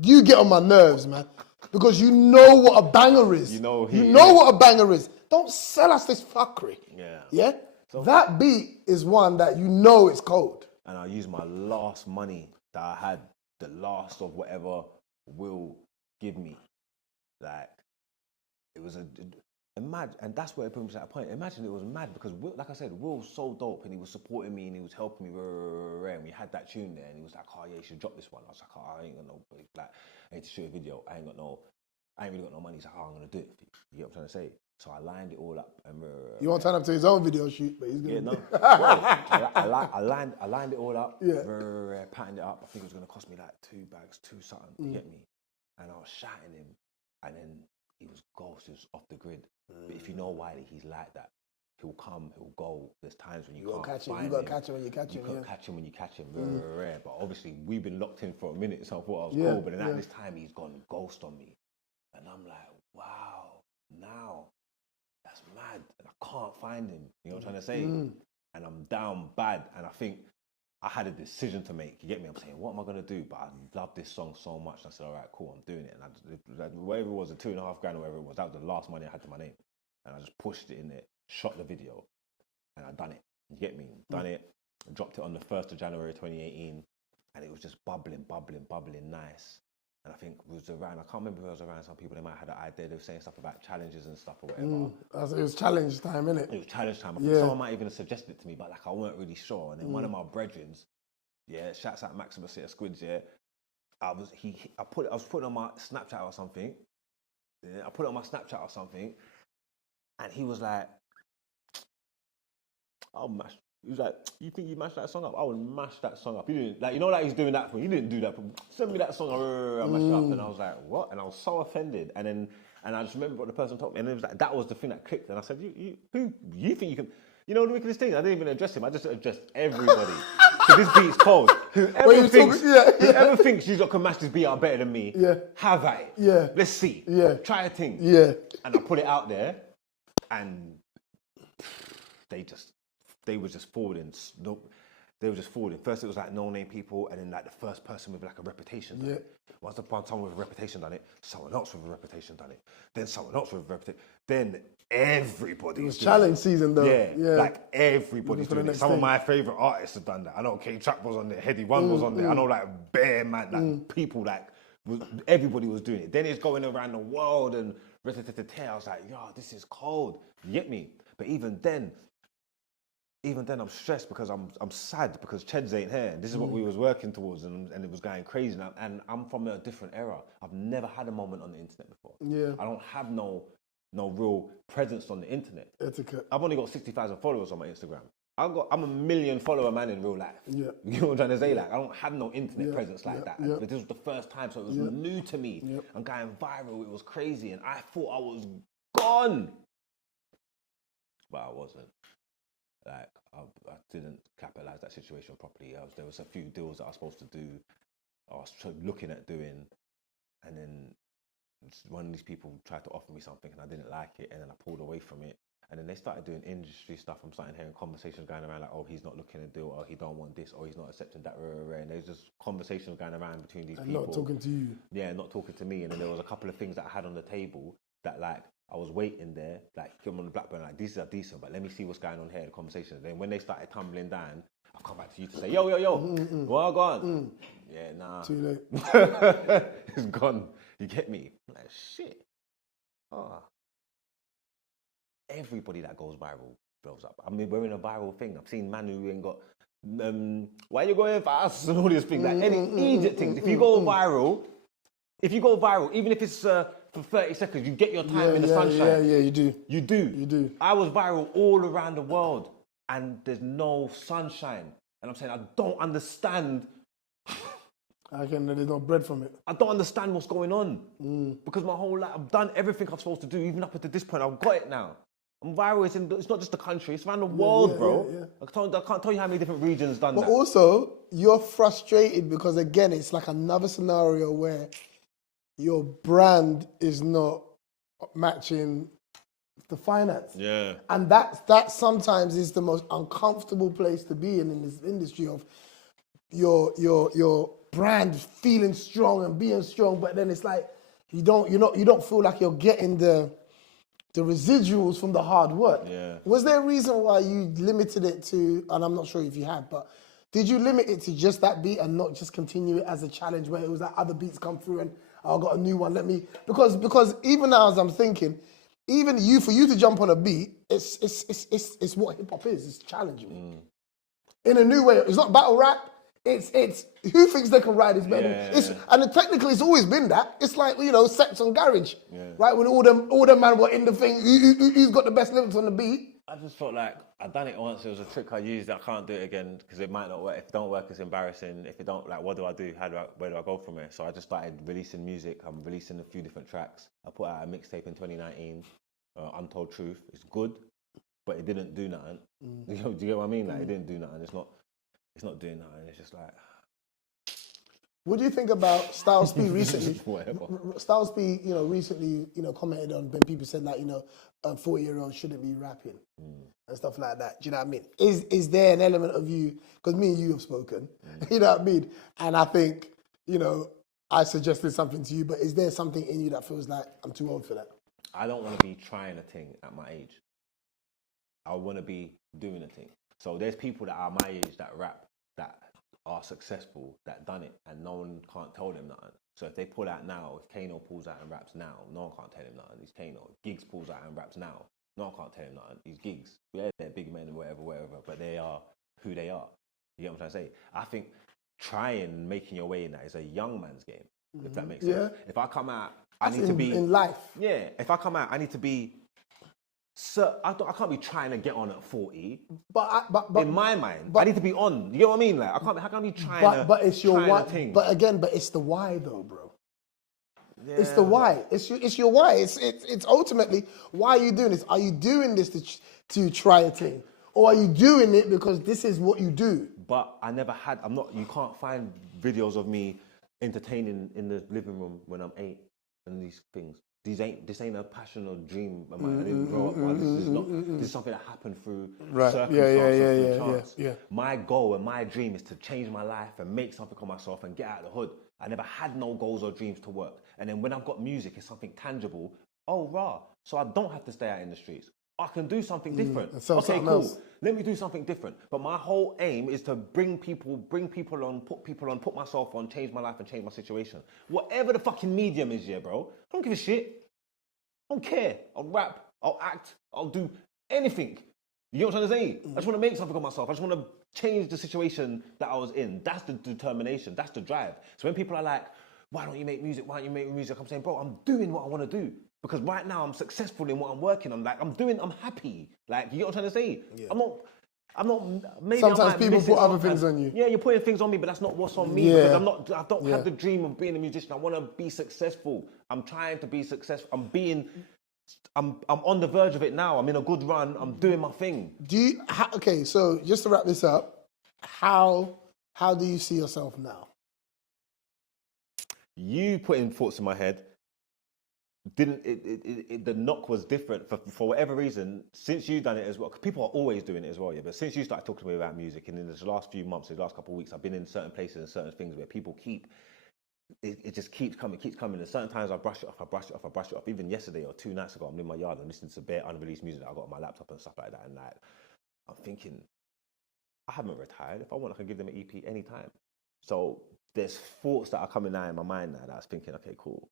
You get on my nerves, man, because you know what a banger is. You know what a banger is. Don't sell us this fuckery. Yeah. So that beat is one that you know it's cold. And I used my last money that I had. The last of whatever Will give me. Like, it was mad, and that's where it brings me to that point. Imagine it was mad because, Will, like I said, Will was so dope, and he was supporting me, and he was helping me, and we had that tune there, and he was like, oh yeah, you should drop this one. I was like, oh, I ain't got no, like, I need to shoot a video. I ain't really got no money. He's like, oh, I'm gonna do it for you. You get what I'm trying to say? So I lined it all up. And you won't turn up to his own video shoot, but he's gonna. Yeah, no. Well, I lined it all up. Yeah. Patterned it up. I think it was gonna cost me like 2 bags, 2 something. You get me? And I was shouting him, and then he was ghost. He was off the grid. But if you know Wiley, he's like that. He'll come, he'll go. There's times when you can't catch find him. You got to catch him when you catch him. You can't catch him when you catch him. But obviously, we've been locked in for a minute, so I thought I was cool. But then at this time, he's gone ghost on me. And I'm like, wow, now, that's mad. And I can't find him. You know what I'm trying to say? And I'm down bad. And I think I had a decision to make. You get me? I'm saying, what am I going to do? But I love this song so much. I said, all right, cool, I'm doing it. And whatever it was, the 2.5 grand or whatever it was, that was the last money I had to my name. And I just pushed it in there, shot the video, and I done it. You get me? Done it, dropped it on the 1st of January 2018, and it was just bubbling nice. And I think it was around, I can't remember if it was around some people, they might have had an idea, they were saying stuff about challenges and stuff or whatever. It was challenge time, innit? It was challenge time. I think someone might even have suggested it to me, but like I weren't really sure. And then one of my brethren, shouts out Maximus here, Squids, I was putting on my Snapchat or something. I put it on my Snapchat or something, and he was like, I'll mash. He was like, you think you mashed that song up? I would mash that song up. He didn't, like, you know, like he's doing that for me. He didn't do that for me. Send me that song, I mashed it up. And I was like, what? And I was so offended. And I just remember what the person told me. And it was like, that was the thing that clicked. And I said, who you think you can, you know, the wickedest thing? I didn't even address him. I just addressed everybody. So this beat's cold. Whoever thinks you can mash this beat out better than me, have at it. Yeah. Let's see. Yeah. Try a thing. Yeah. And I put it out there, and they were just forwarding. They were just forwarding. First, it was like no-name people, and then like the first person with like a reputation done it. Once upon someone with a reputation done it, someone else with a reputation done it. Then someone else with a reputation. Then everybody. It was challenge season though. Yeah, like everybody's doing it. Some of my favourite artists have done that. I know K-Trap was on there, Heady One was on there. I know like Bear Man, like people like, everybody was doing it. Then it's going around the world and I was like, yo, this is cold. You get me? But even then I'm stressed because I'm sad because Cheds ain't here. This is what we was working towards, and it was going crazy. And I'm from a different era. I've never had a moment on the internet before. Yeah. I don't have no real presence on the internet. Etiquette. I've only got 60,000 followers on my Instagram. I'm a 1 million follower man in real life. Yeah. You know what I'm trying to say? Like, I don't have no internet presence like that. But this was the first time, so it was new to me. I'm going viral. It was crazy, and I thought I was gone, but I wasn't. Like, I didn't capitalize that situation properly. There was a few deals that I was supposed to do, I was looking at doing, and then one of these people tried to offer me something and I didn't like it, and then I pulled away from it. And then they started doing industry stuff. I'm starting hearing conversations going around like, oh, he's not looking at a deal, or he don't want this, or he's not accepting that, and there's just conversations going around between these people. Not talking to you. Yeah, not talking to me. And then there was a couple of things that I had on the table that like, I was waiting there, like, I'm on the Blackburn, like, these are decent, but let me see what's going on here, the conversation. Then when they started tumbling down, I'll come back to you to say, yo, well, go on. Yeah, nah. Too late. It's gone. You get me? I'm like, shit. Everybody that goes viral blows up. I mean, we're in a viral thing. I've seen Manu who ain't got, why you going fast? And all these things, like any Egypt things. If you go viral, even if it's for 30 seconds, you get your time in the sunshine. Yeah, you do. You do. I was viral all around the world, and there's no sunshine. And I'm saying, I don't understand. There's no bread from it. I don't understand what's going on. Because my whole life, I've done everything I'm supposed to do, even up to this point. I've got it now. I'm viral. It's not just the country, it's around the world, bro. Yeah. I can't tell you how many different regions done that. But also, you're frustrated because, again, it's like another scenario where your brand is not matching the finance. Yeah. And that sometimes is the most uncomfortable place to be in this industry of your brand feeling strong and being strong, but then it's like you don't feel like you're getting the residuals from the hard work. Yeah. Was there a reason why you limited it to, and I'm not sure if you have, but did you limit it to just that beat and not just continue it as a challenge where it was like other beats come through and I've got a new one, because even now as I'm thinking, even for you to jump on a beat, it's what hip hop is. It's challenging. In a new way. It's not battle rap. It's who thinks they can ride is better. And technically, it's always been that. It's like sex on garage, right? When all them man were in the thing, who's got the best lyrics on the beat? I just felt like I'd done it once. It was a trick I used. I can't do it again because it might not work. If it don't work, it's embarrassing. If it don't, like, what do I do? Where do I go from here? So I just started releasing music. I'm releasing a few different tracks. I put out a mixtape in 2019, Untold Truth. It's good, but it didn't do nothing. Do you get what I mean? Like, it didn't do nothing. It's not doing nothing. It's just like. What do you think about Styles P recently? Whatever. Styles P, recently, commented on when people said like, 40-year-olds shouldn't be rapping and stuff like that. Do you know what I mean? Is there an element of you, because me and you have spoken, you know what I mean? And I think, I suggested something to you, but is there something in you that feels like I'm too old for that? I don't want to be trying a thing at my age. I want to be doing a thing. So there's people that are my age that rap, that are successful, that done it, and no one can't tell them nothing. So if they pull out now, if Kano pulls out and raps now, no one can't tell him nothing. He's Kano. If Giggs pulls out and raps now, no one can't tell him nothing. He's Giggs. Yeah, they're big men and whatever, but they are who they are. You get what I'm trying to say? I think trying making your way in that is a young man's game, if that makes sense. If I come out, I need to be in life. Yeah, if I come out, I need to be. So I can't be trying to get on at 40. But in my mind, I need to be on. You get what I mean? Like I can't. How can I be trying? But it's your why. But again, it's the why though, bro. Yeah, it's the why. It's your why. It's ultimately why are you doing this? Are you doing this to try a thing, or are you doing it because this is what you do? But I never had. I'm not. You can't find videos of me entertaining in the living room when I'm 8 and these things. This ain't a passion or dream of mine. I didn't grow up on. This is something that happened through circumstances, through chance. Yeah. My goal and my dream is to change my life and make something of myself and get out of the hood. I never had no goals or dreams to work. And then when I've got music, it's something tangible. Oh, rah. So I don't have to stay out in the streets. I can do something different. Okay, cool. Else. Let me do something different. But my whole aim is to bring people on, put myself on, change my life and change my situation. Whatever the fucking medium is, yeah, bro. I don't give a shit. I don't care. I'll rap, I'll act, I'll do anything. You know what I'm trying to say? I just want to make something of myself. I just want to change the situation that I was in. That's the determination. That's the drive. So when people are like, why don't you make music? Why don't you make music? I'm saying, bro, I'm doing what I want to do. Because right now I'm successful in what I'm working on. Like I'm happy. Like, you know what I'm trying to say? Yeah. I'm not, maybe sometimes people put other things on you. Yeah, you're putting things on me, but that's not what's on me. Because I don't have the dream of being a musician. I want to be successful. I'm trying to be successful. I'm on the verge of it now. I'm in a good run. I'm doing my thing. Okay, so just to wrap this up, how do you see yourself now? You putting thoughts in my head. The knock was different for whatever reason since you've done it as well. Cause people are always doing it as well, yeah. But since you started talking to me about music, and in the last few months, the last couple of weeks, I've been in certain places and certain things where people it just keeps coming. And certain times I brush it off. Even yesterday or 2 nights ago, I'm in my yard and listening to bare unreleased music that I got on my laptop and stuff like that. And like, I'm thinking, I haven't retired. If I want, I can give them an EP anytime. So there's thoughts that are coming out in my mind now that I was thinking, okay, cool.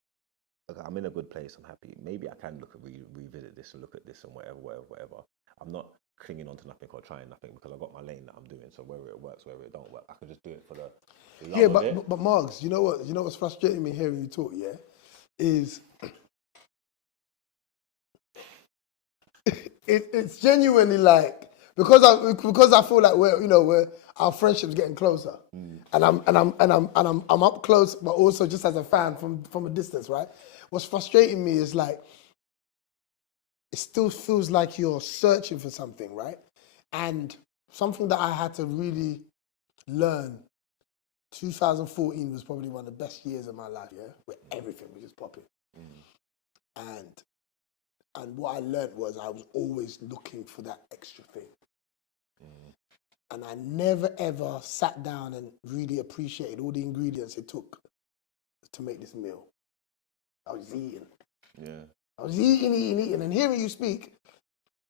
Okay, I'm in a good place. I'm happy. Maybe I can look at revisit this and look at this and whatever. I'm not clinging on to nothing or trying nothing because I've got my lane that I'm doing. So whether it works, whether it don't work, I can just do it for the love of it. But Margs, you know what's frustrating me hearing you talk, yeah, is it's genuinely like because I feel like we're our friendship's getting closer, and I'm up close, but also just as a fan from a distance, right? What's frustrating me is like it still feels like you're searching for something, right? And something that I had to really learn. 2014 was probably one of the best years of my life, yeah, where everything was just popping, and what I learned was I was always looking for that extra thing. And I never ever sat down and really appreciated all the ingredients it took to make this meal. I was eating. Yeah. I was eating. And hearing you speak,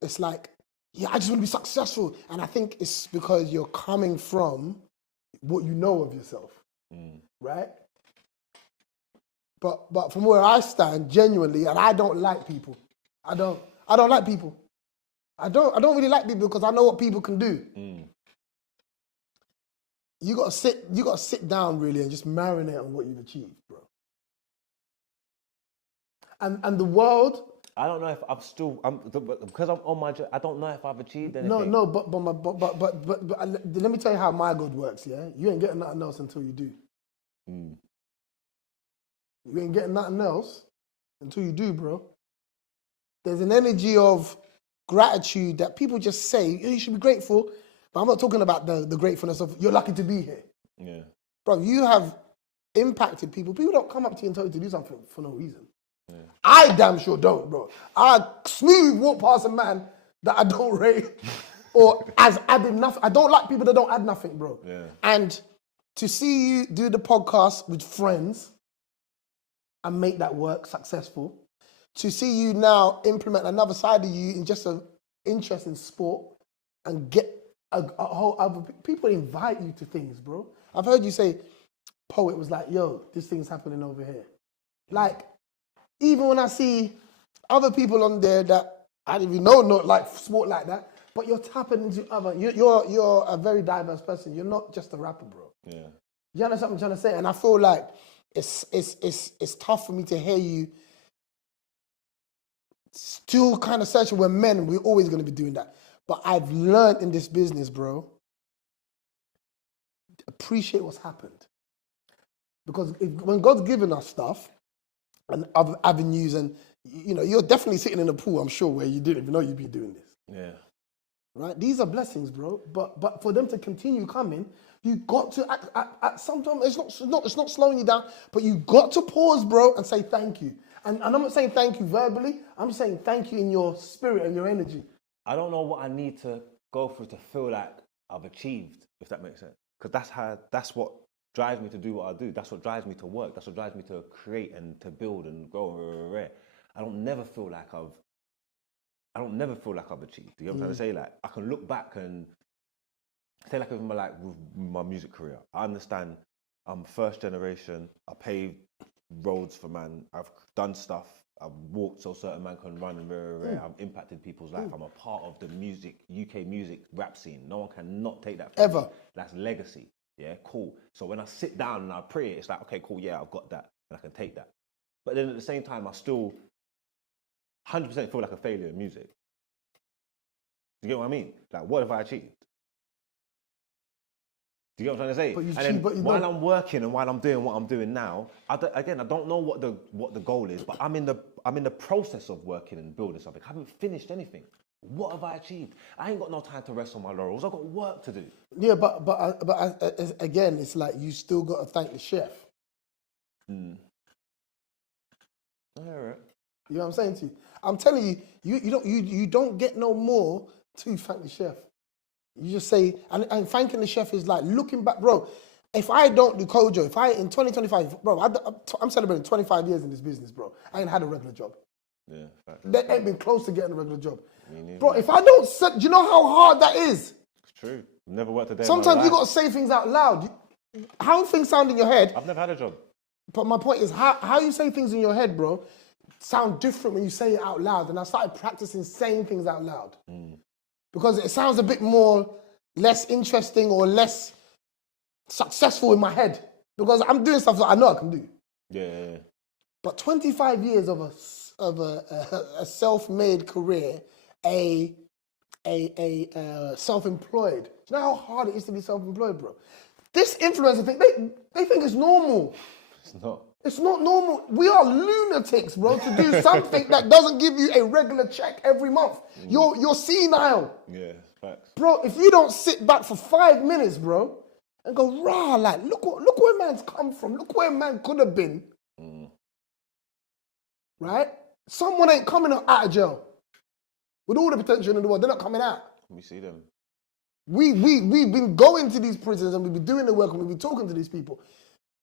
it's like, yeah, I just want to be successful. And I think it's because you're coming from what you know of yourself, right? But from where I stand, genuinely, and I don't like people. I don't like people. I don't really like people because I know what people can do. you gotta sit down really and just marinate on what you've achieved, bro. And the world. I don't know if because I'm on my journey. I don't know if I've achieved anything. No, but let me tell you how my God works. Yeah, you ain't getting nothing else until you do. You ain't getting nothing else until you do, bro. There's an energy of gratitude that people just say, you should be grateful, but I'm not talking about the gratefulness of you're lucky to be here. Yeah. Bro, you have impacted people. People don't come up to you and tell you to do something for no reason. Yeah. I damn sure don't, bro. I smooth walk past a man that I don't rate or has added nothing. I don't like people that don't add nothing, bro. Yeah. And to see you do the podcast with friends and make that work successful, to see you now implement another side of you in just an interest in sport and get a whole other people invite you to things, bro. I've heard you say, Poet was like, yo, this thing's happening over here. Like, even when I see other people on there that I don't even know not like sport like that, but you're tapping into other. You're a very diverse person. You're not just a rapper, bro. Yeah. You understand what I'm trying to say? And I feel like it's tough for me to hear you still kind of searching. We're men. We're always going to be doing that. But I've learned in this business, bro, appreciate what's happened. Because when God's given us stuff and other avenues, and you're definitely sitting in a pool, I'm sure, where you didn't even know you'd be doing this. Yeah. Right? These are blessings, bro. But for them to continue coming, you got to at sometimes it's not slowing you down, but you got to pause, bro, and say thank you. And I'm not saying thank you verbally. I'm saying thank you in your spirit and your energy. I don't know what I need to go through to feel like I've achieved, if that makes sense. Because that's what drives me to do what I do. That's what drives me to work. That's what drives me to create and to build and grow. I don't never feel like I've achieved. You know what I'm trying to say? Like, I can look back and say, like, with my music career, I understand I'm first generation. I paved roads for man. I've done stuff. I've walked so certain man can run and I've impacted people's life. I'm a part of the UK music rap scene. No one can not take that from ever. Me. That's legacy. Yeah, cool. So when I sit down and I pray, it's like, okay, cool, yeah, I've got that and I can take that. But then at the same time, I still 100% feel like a failure in music. Do you get what I mean? Like, what have I achieved? Do you get what I'm trying to say? While I'm working and while I'm doing what I'm doing now, I don't know what the goal is, but I'm in the process of working and building something. I haven't finished anything. What have I achieved? I ain't got no time to rest on my laurels. I've got work to do. Yeah, but again, it's like you still got to thank the chef. I hear it. You know what I'm saying to you? I'm telling you, you don't get no more to thank the chef. You just say, and thanking the chef is like looking back, bro. If I don't do Kojo, in 2025, bro, I'm celebrating 25 years in this business, bro. I ain't had a regular job. Yeah, they ain't been close to getting a regular job. Bro, if I don't do you know how hard that is? It's true. Never worked a day. Sometimes you got to say things out loud. How things sound in your head. I've never had a job. But my point is, how you say things in your head, bro, sound different when you say it out loud. And I started practicing saying things out loud. Because it sounds a bit less interesting or less successful in my head. Because I'm doing stuff that I know I can do. Yeah. But 25 years of a self-made career, a self-employed. Do you know how hard it is to be self-employed, bro? This influencer thing, they think it's normal. It's not. It's not normal. We are lunatics, bro, to do something that doesn't give you a regular check every month. You're senile. Yeah, facts. Bro, if you don't sit back for 5 minutes, bro, and go, rah, like, look where man's come from. Look where man could have been. Right? Someone ain't coming out of jail. With all the potential in the world, they're not coming out. We see them. We've been going to these prisons and we've been doing the work and we've been talking to these people.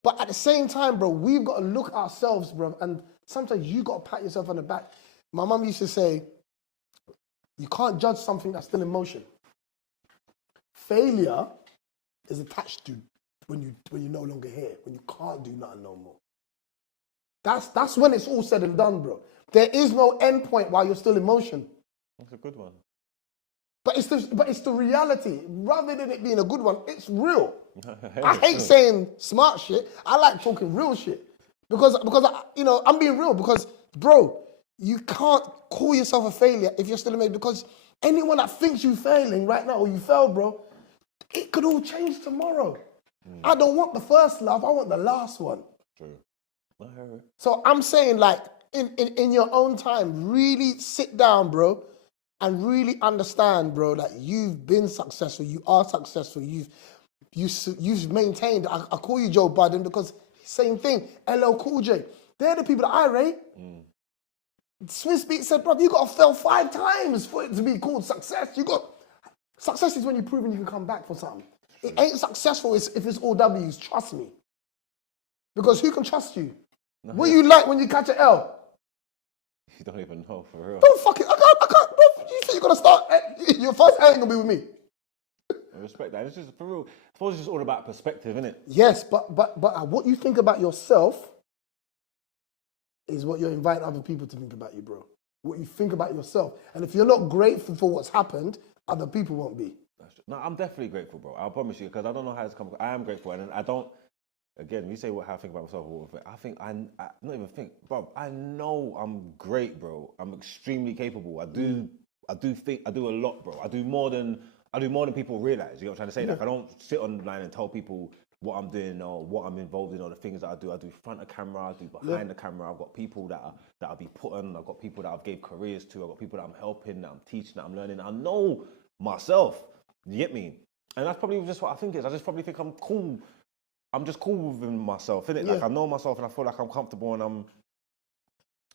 But at the same time, bro, we've got to look at ourselves, bro. And sometimes you got to pat yourself on the back. My mum used to say, you can't judge something that's still in motion. Failure is attached to when you're no longer here, when you can't do nothing no more. That's when it's all said and done, bro. There is no end point while you're still in motion. That's a good one. But it's the reality. Rather than it being a good one, it's real. I hate saying smart shit. I like talking real shit because I'm being real because, bro, you can't call yourself a failure if you're still amazing because anyone that thinks you're failing right now or you failed, bro, it could all change tomorrow. I don't want the first love. I want the last one. True. So I'm saying, like, in your own time, really sit down, bro, and really understand, bro, that you've been successful. You are successful. You've maintained. I call you Joe Budden because same thing. LL Cool J. They're the people that I rate. Smith Beat said, bro, you got to fail 5 times for it to be called success. Success is when you've proven you can come back for something. It ain't successful if it's all W's. Trust me. Because who can trust you? What you like when you catch an L? You don't even know, for real. Don't fucking, I can't, bro. You think you're going to start, your first L ain't going to be with me. I respect that. It's just, for real, I suppose it's just all about perspective, isn't it? Yes, but what you think about yourself is what you're inviting other people to think about you, bro. What you think about yourself. And if you're not grateful for what's happened, other people won't be. No, I'm definitely grateful, bro. I promise you, because I don't know how it's come. I am grateful, and I don't. Again, you say how I think about myself. I think I not even think, bro. I know I'm great, bro. I'm extremely capable. I do think I do a lot, bro. I do more than people realize. You know what I'm trying to say? Like I don't sit online and tell people what I'm doing or what I'm involved in or the things that I do. I do front of camera. I do behind the camera. I've got people that I'll be put on. I've got people that I've gave careers to. I've got people that I'm helping, that I'm teaching, that I'm learning. I know myself. You get me? And that's probably just what I think is. I just probably think I'm cool. I'm just cool with myself, innit? Like I know myself and I feel like I'm comfortable and I'm.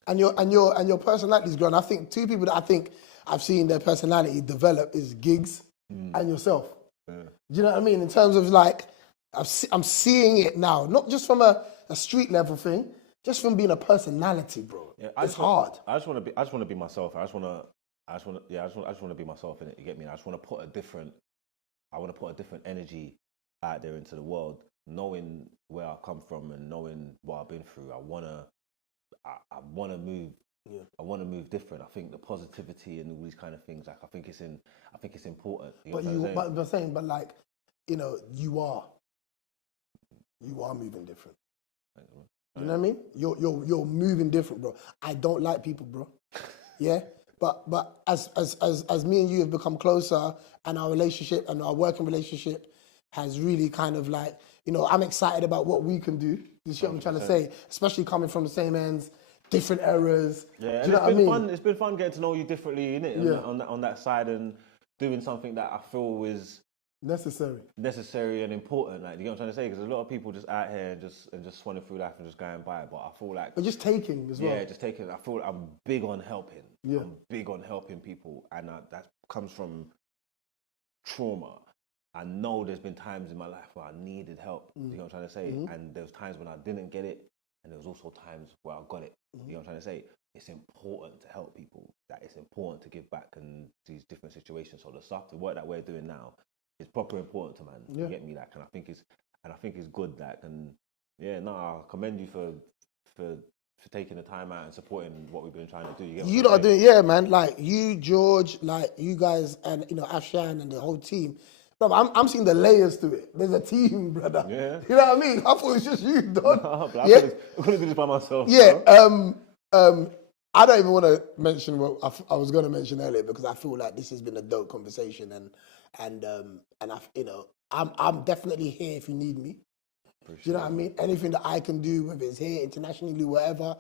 And your personality's grown. I think 2 people that I think I've seen their personality develop is Giggs and yourself. Yeah. Do you know what I mean? In terms of like, I'm seeing it now, not just from a street level thing, just from being a personality, bro. Yeah, it's hard. I just want to be myself. I just want to be myself, innit? You get me? I just want to put a different energy out there into the world, knowing where I come from and knowing what I've been through. I wanna move. Yeah. I want to move different. I think the positivity and all these kind of things, like I think it's important. You You are moving different. You know what I mean? You're moving different, bro. I don't like people, bro. Yeah. But as me and you have become closer and our relationship and our working relationship has really kind of like, I'm excited about what we can do. You see what I'm trying to say? Especially coming from the same ends, different eras. Yeah, do you know what I mean? Fun. It's been fun getting to know you differently, innit? Yeah. On that side and doing something that I feel is necessary and important. Like, you know what I'm trying to say? Because a lot of people just out here and just swanning through life and just going by. But I feel like, but just taking as well. Yeah, just taking. I feel like I'm big on helping. Yeah. I'm big on helping people, and that comes from trauma. I know there's been times in my life where I needed help. You know what I'm trying to say? Mm-hmm. And there was times when I didn't get it, and there was also times where I got it. You know what I'm trying to say? It's important to help people. That it's important to give back in these different situations. So the work that we're doing now is proper important to man. Yeah. You get me? Like, and I think it's good. Like, and yeah, no, I commend you for taking the time out and supporting what we've been trying to do. You know, doing, yeah, man. Like you, George, like you guys, and Afshan and the whole team. Bro, I'm seeing the layers to it. There's a team, brother. Yeah. You know what I mean? I thought it was just you, dog. No, I couldn't do this by myself. Yeah. I don't even want to mention what I was going to mention earlier because I feel like this has been a dope conversation and I'm definitely here if you need me. Appreciate you know what I mean? Anything that I can do, whether it's here, internationally, wherever,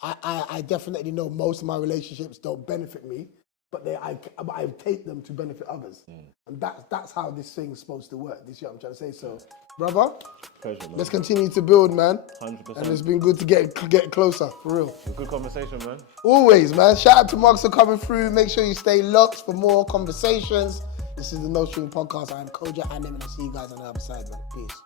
I definitely know most of my relationships don't benefit me, but I take them to benefit others. And that's how this thing's supposed to work. This is what I'm trying to say. So, brother, pleasure, man. Let's continue to build, man. 100%. And it's been good to get closer, for real. Good conversation, man. Always, man. Shout out to Margs for coming through. Make sure you stay locked for more conversations. This is the No String Podcast. I am Koja and I'll see you guys on the other side, man. Peace.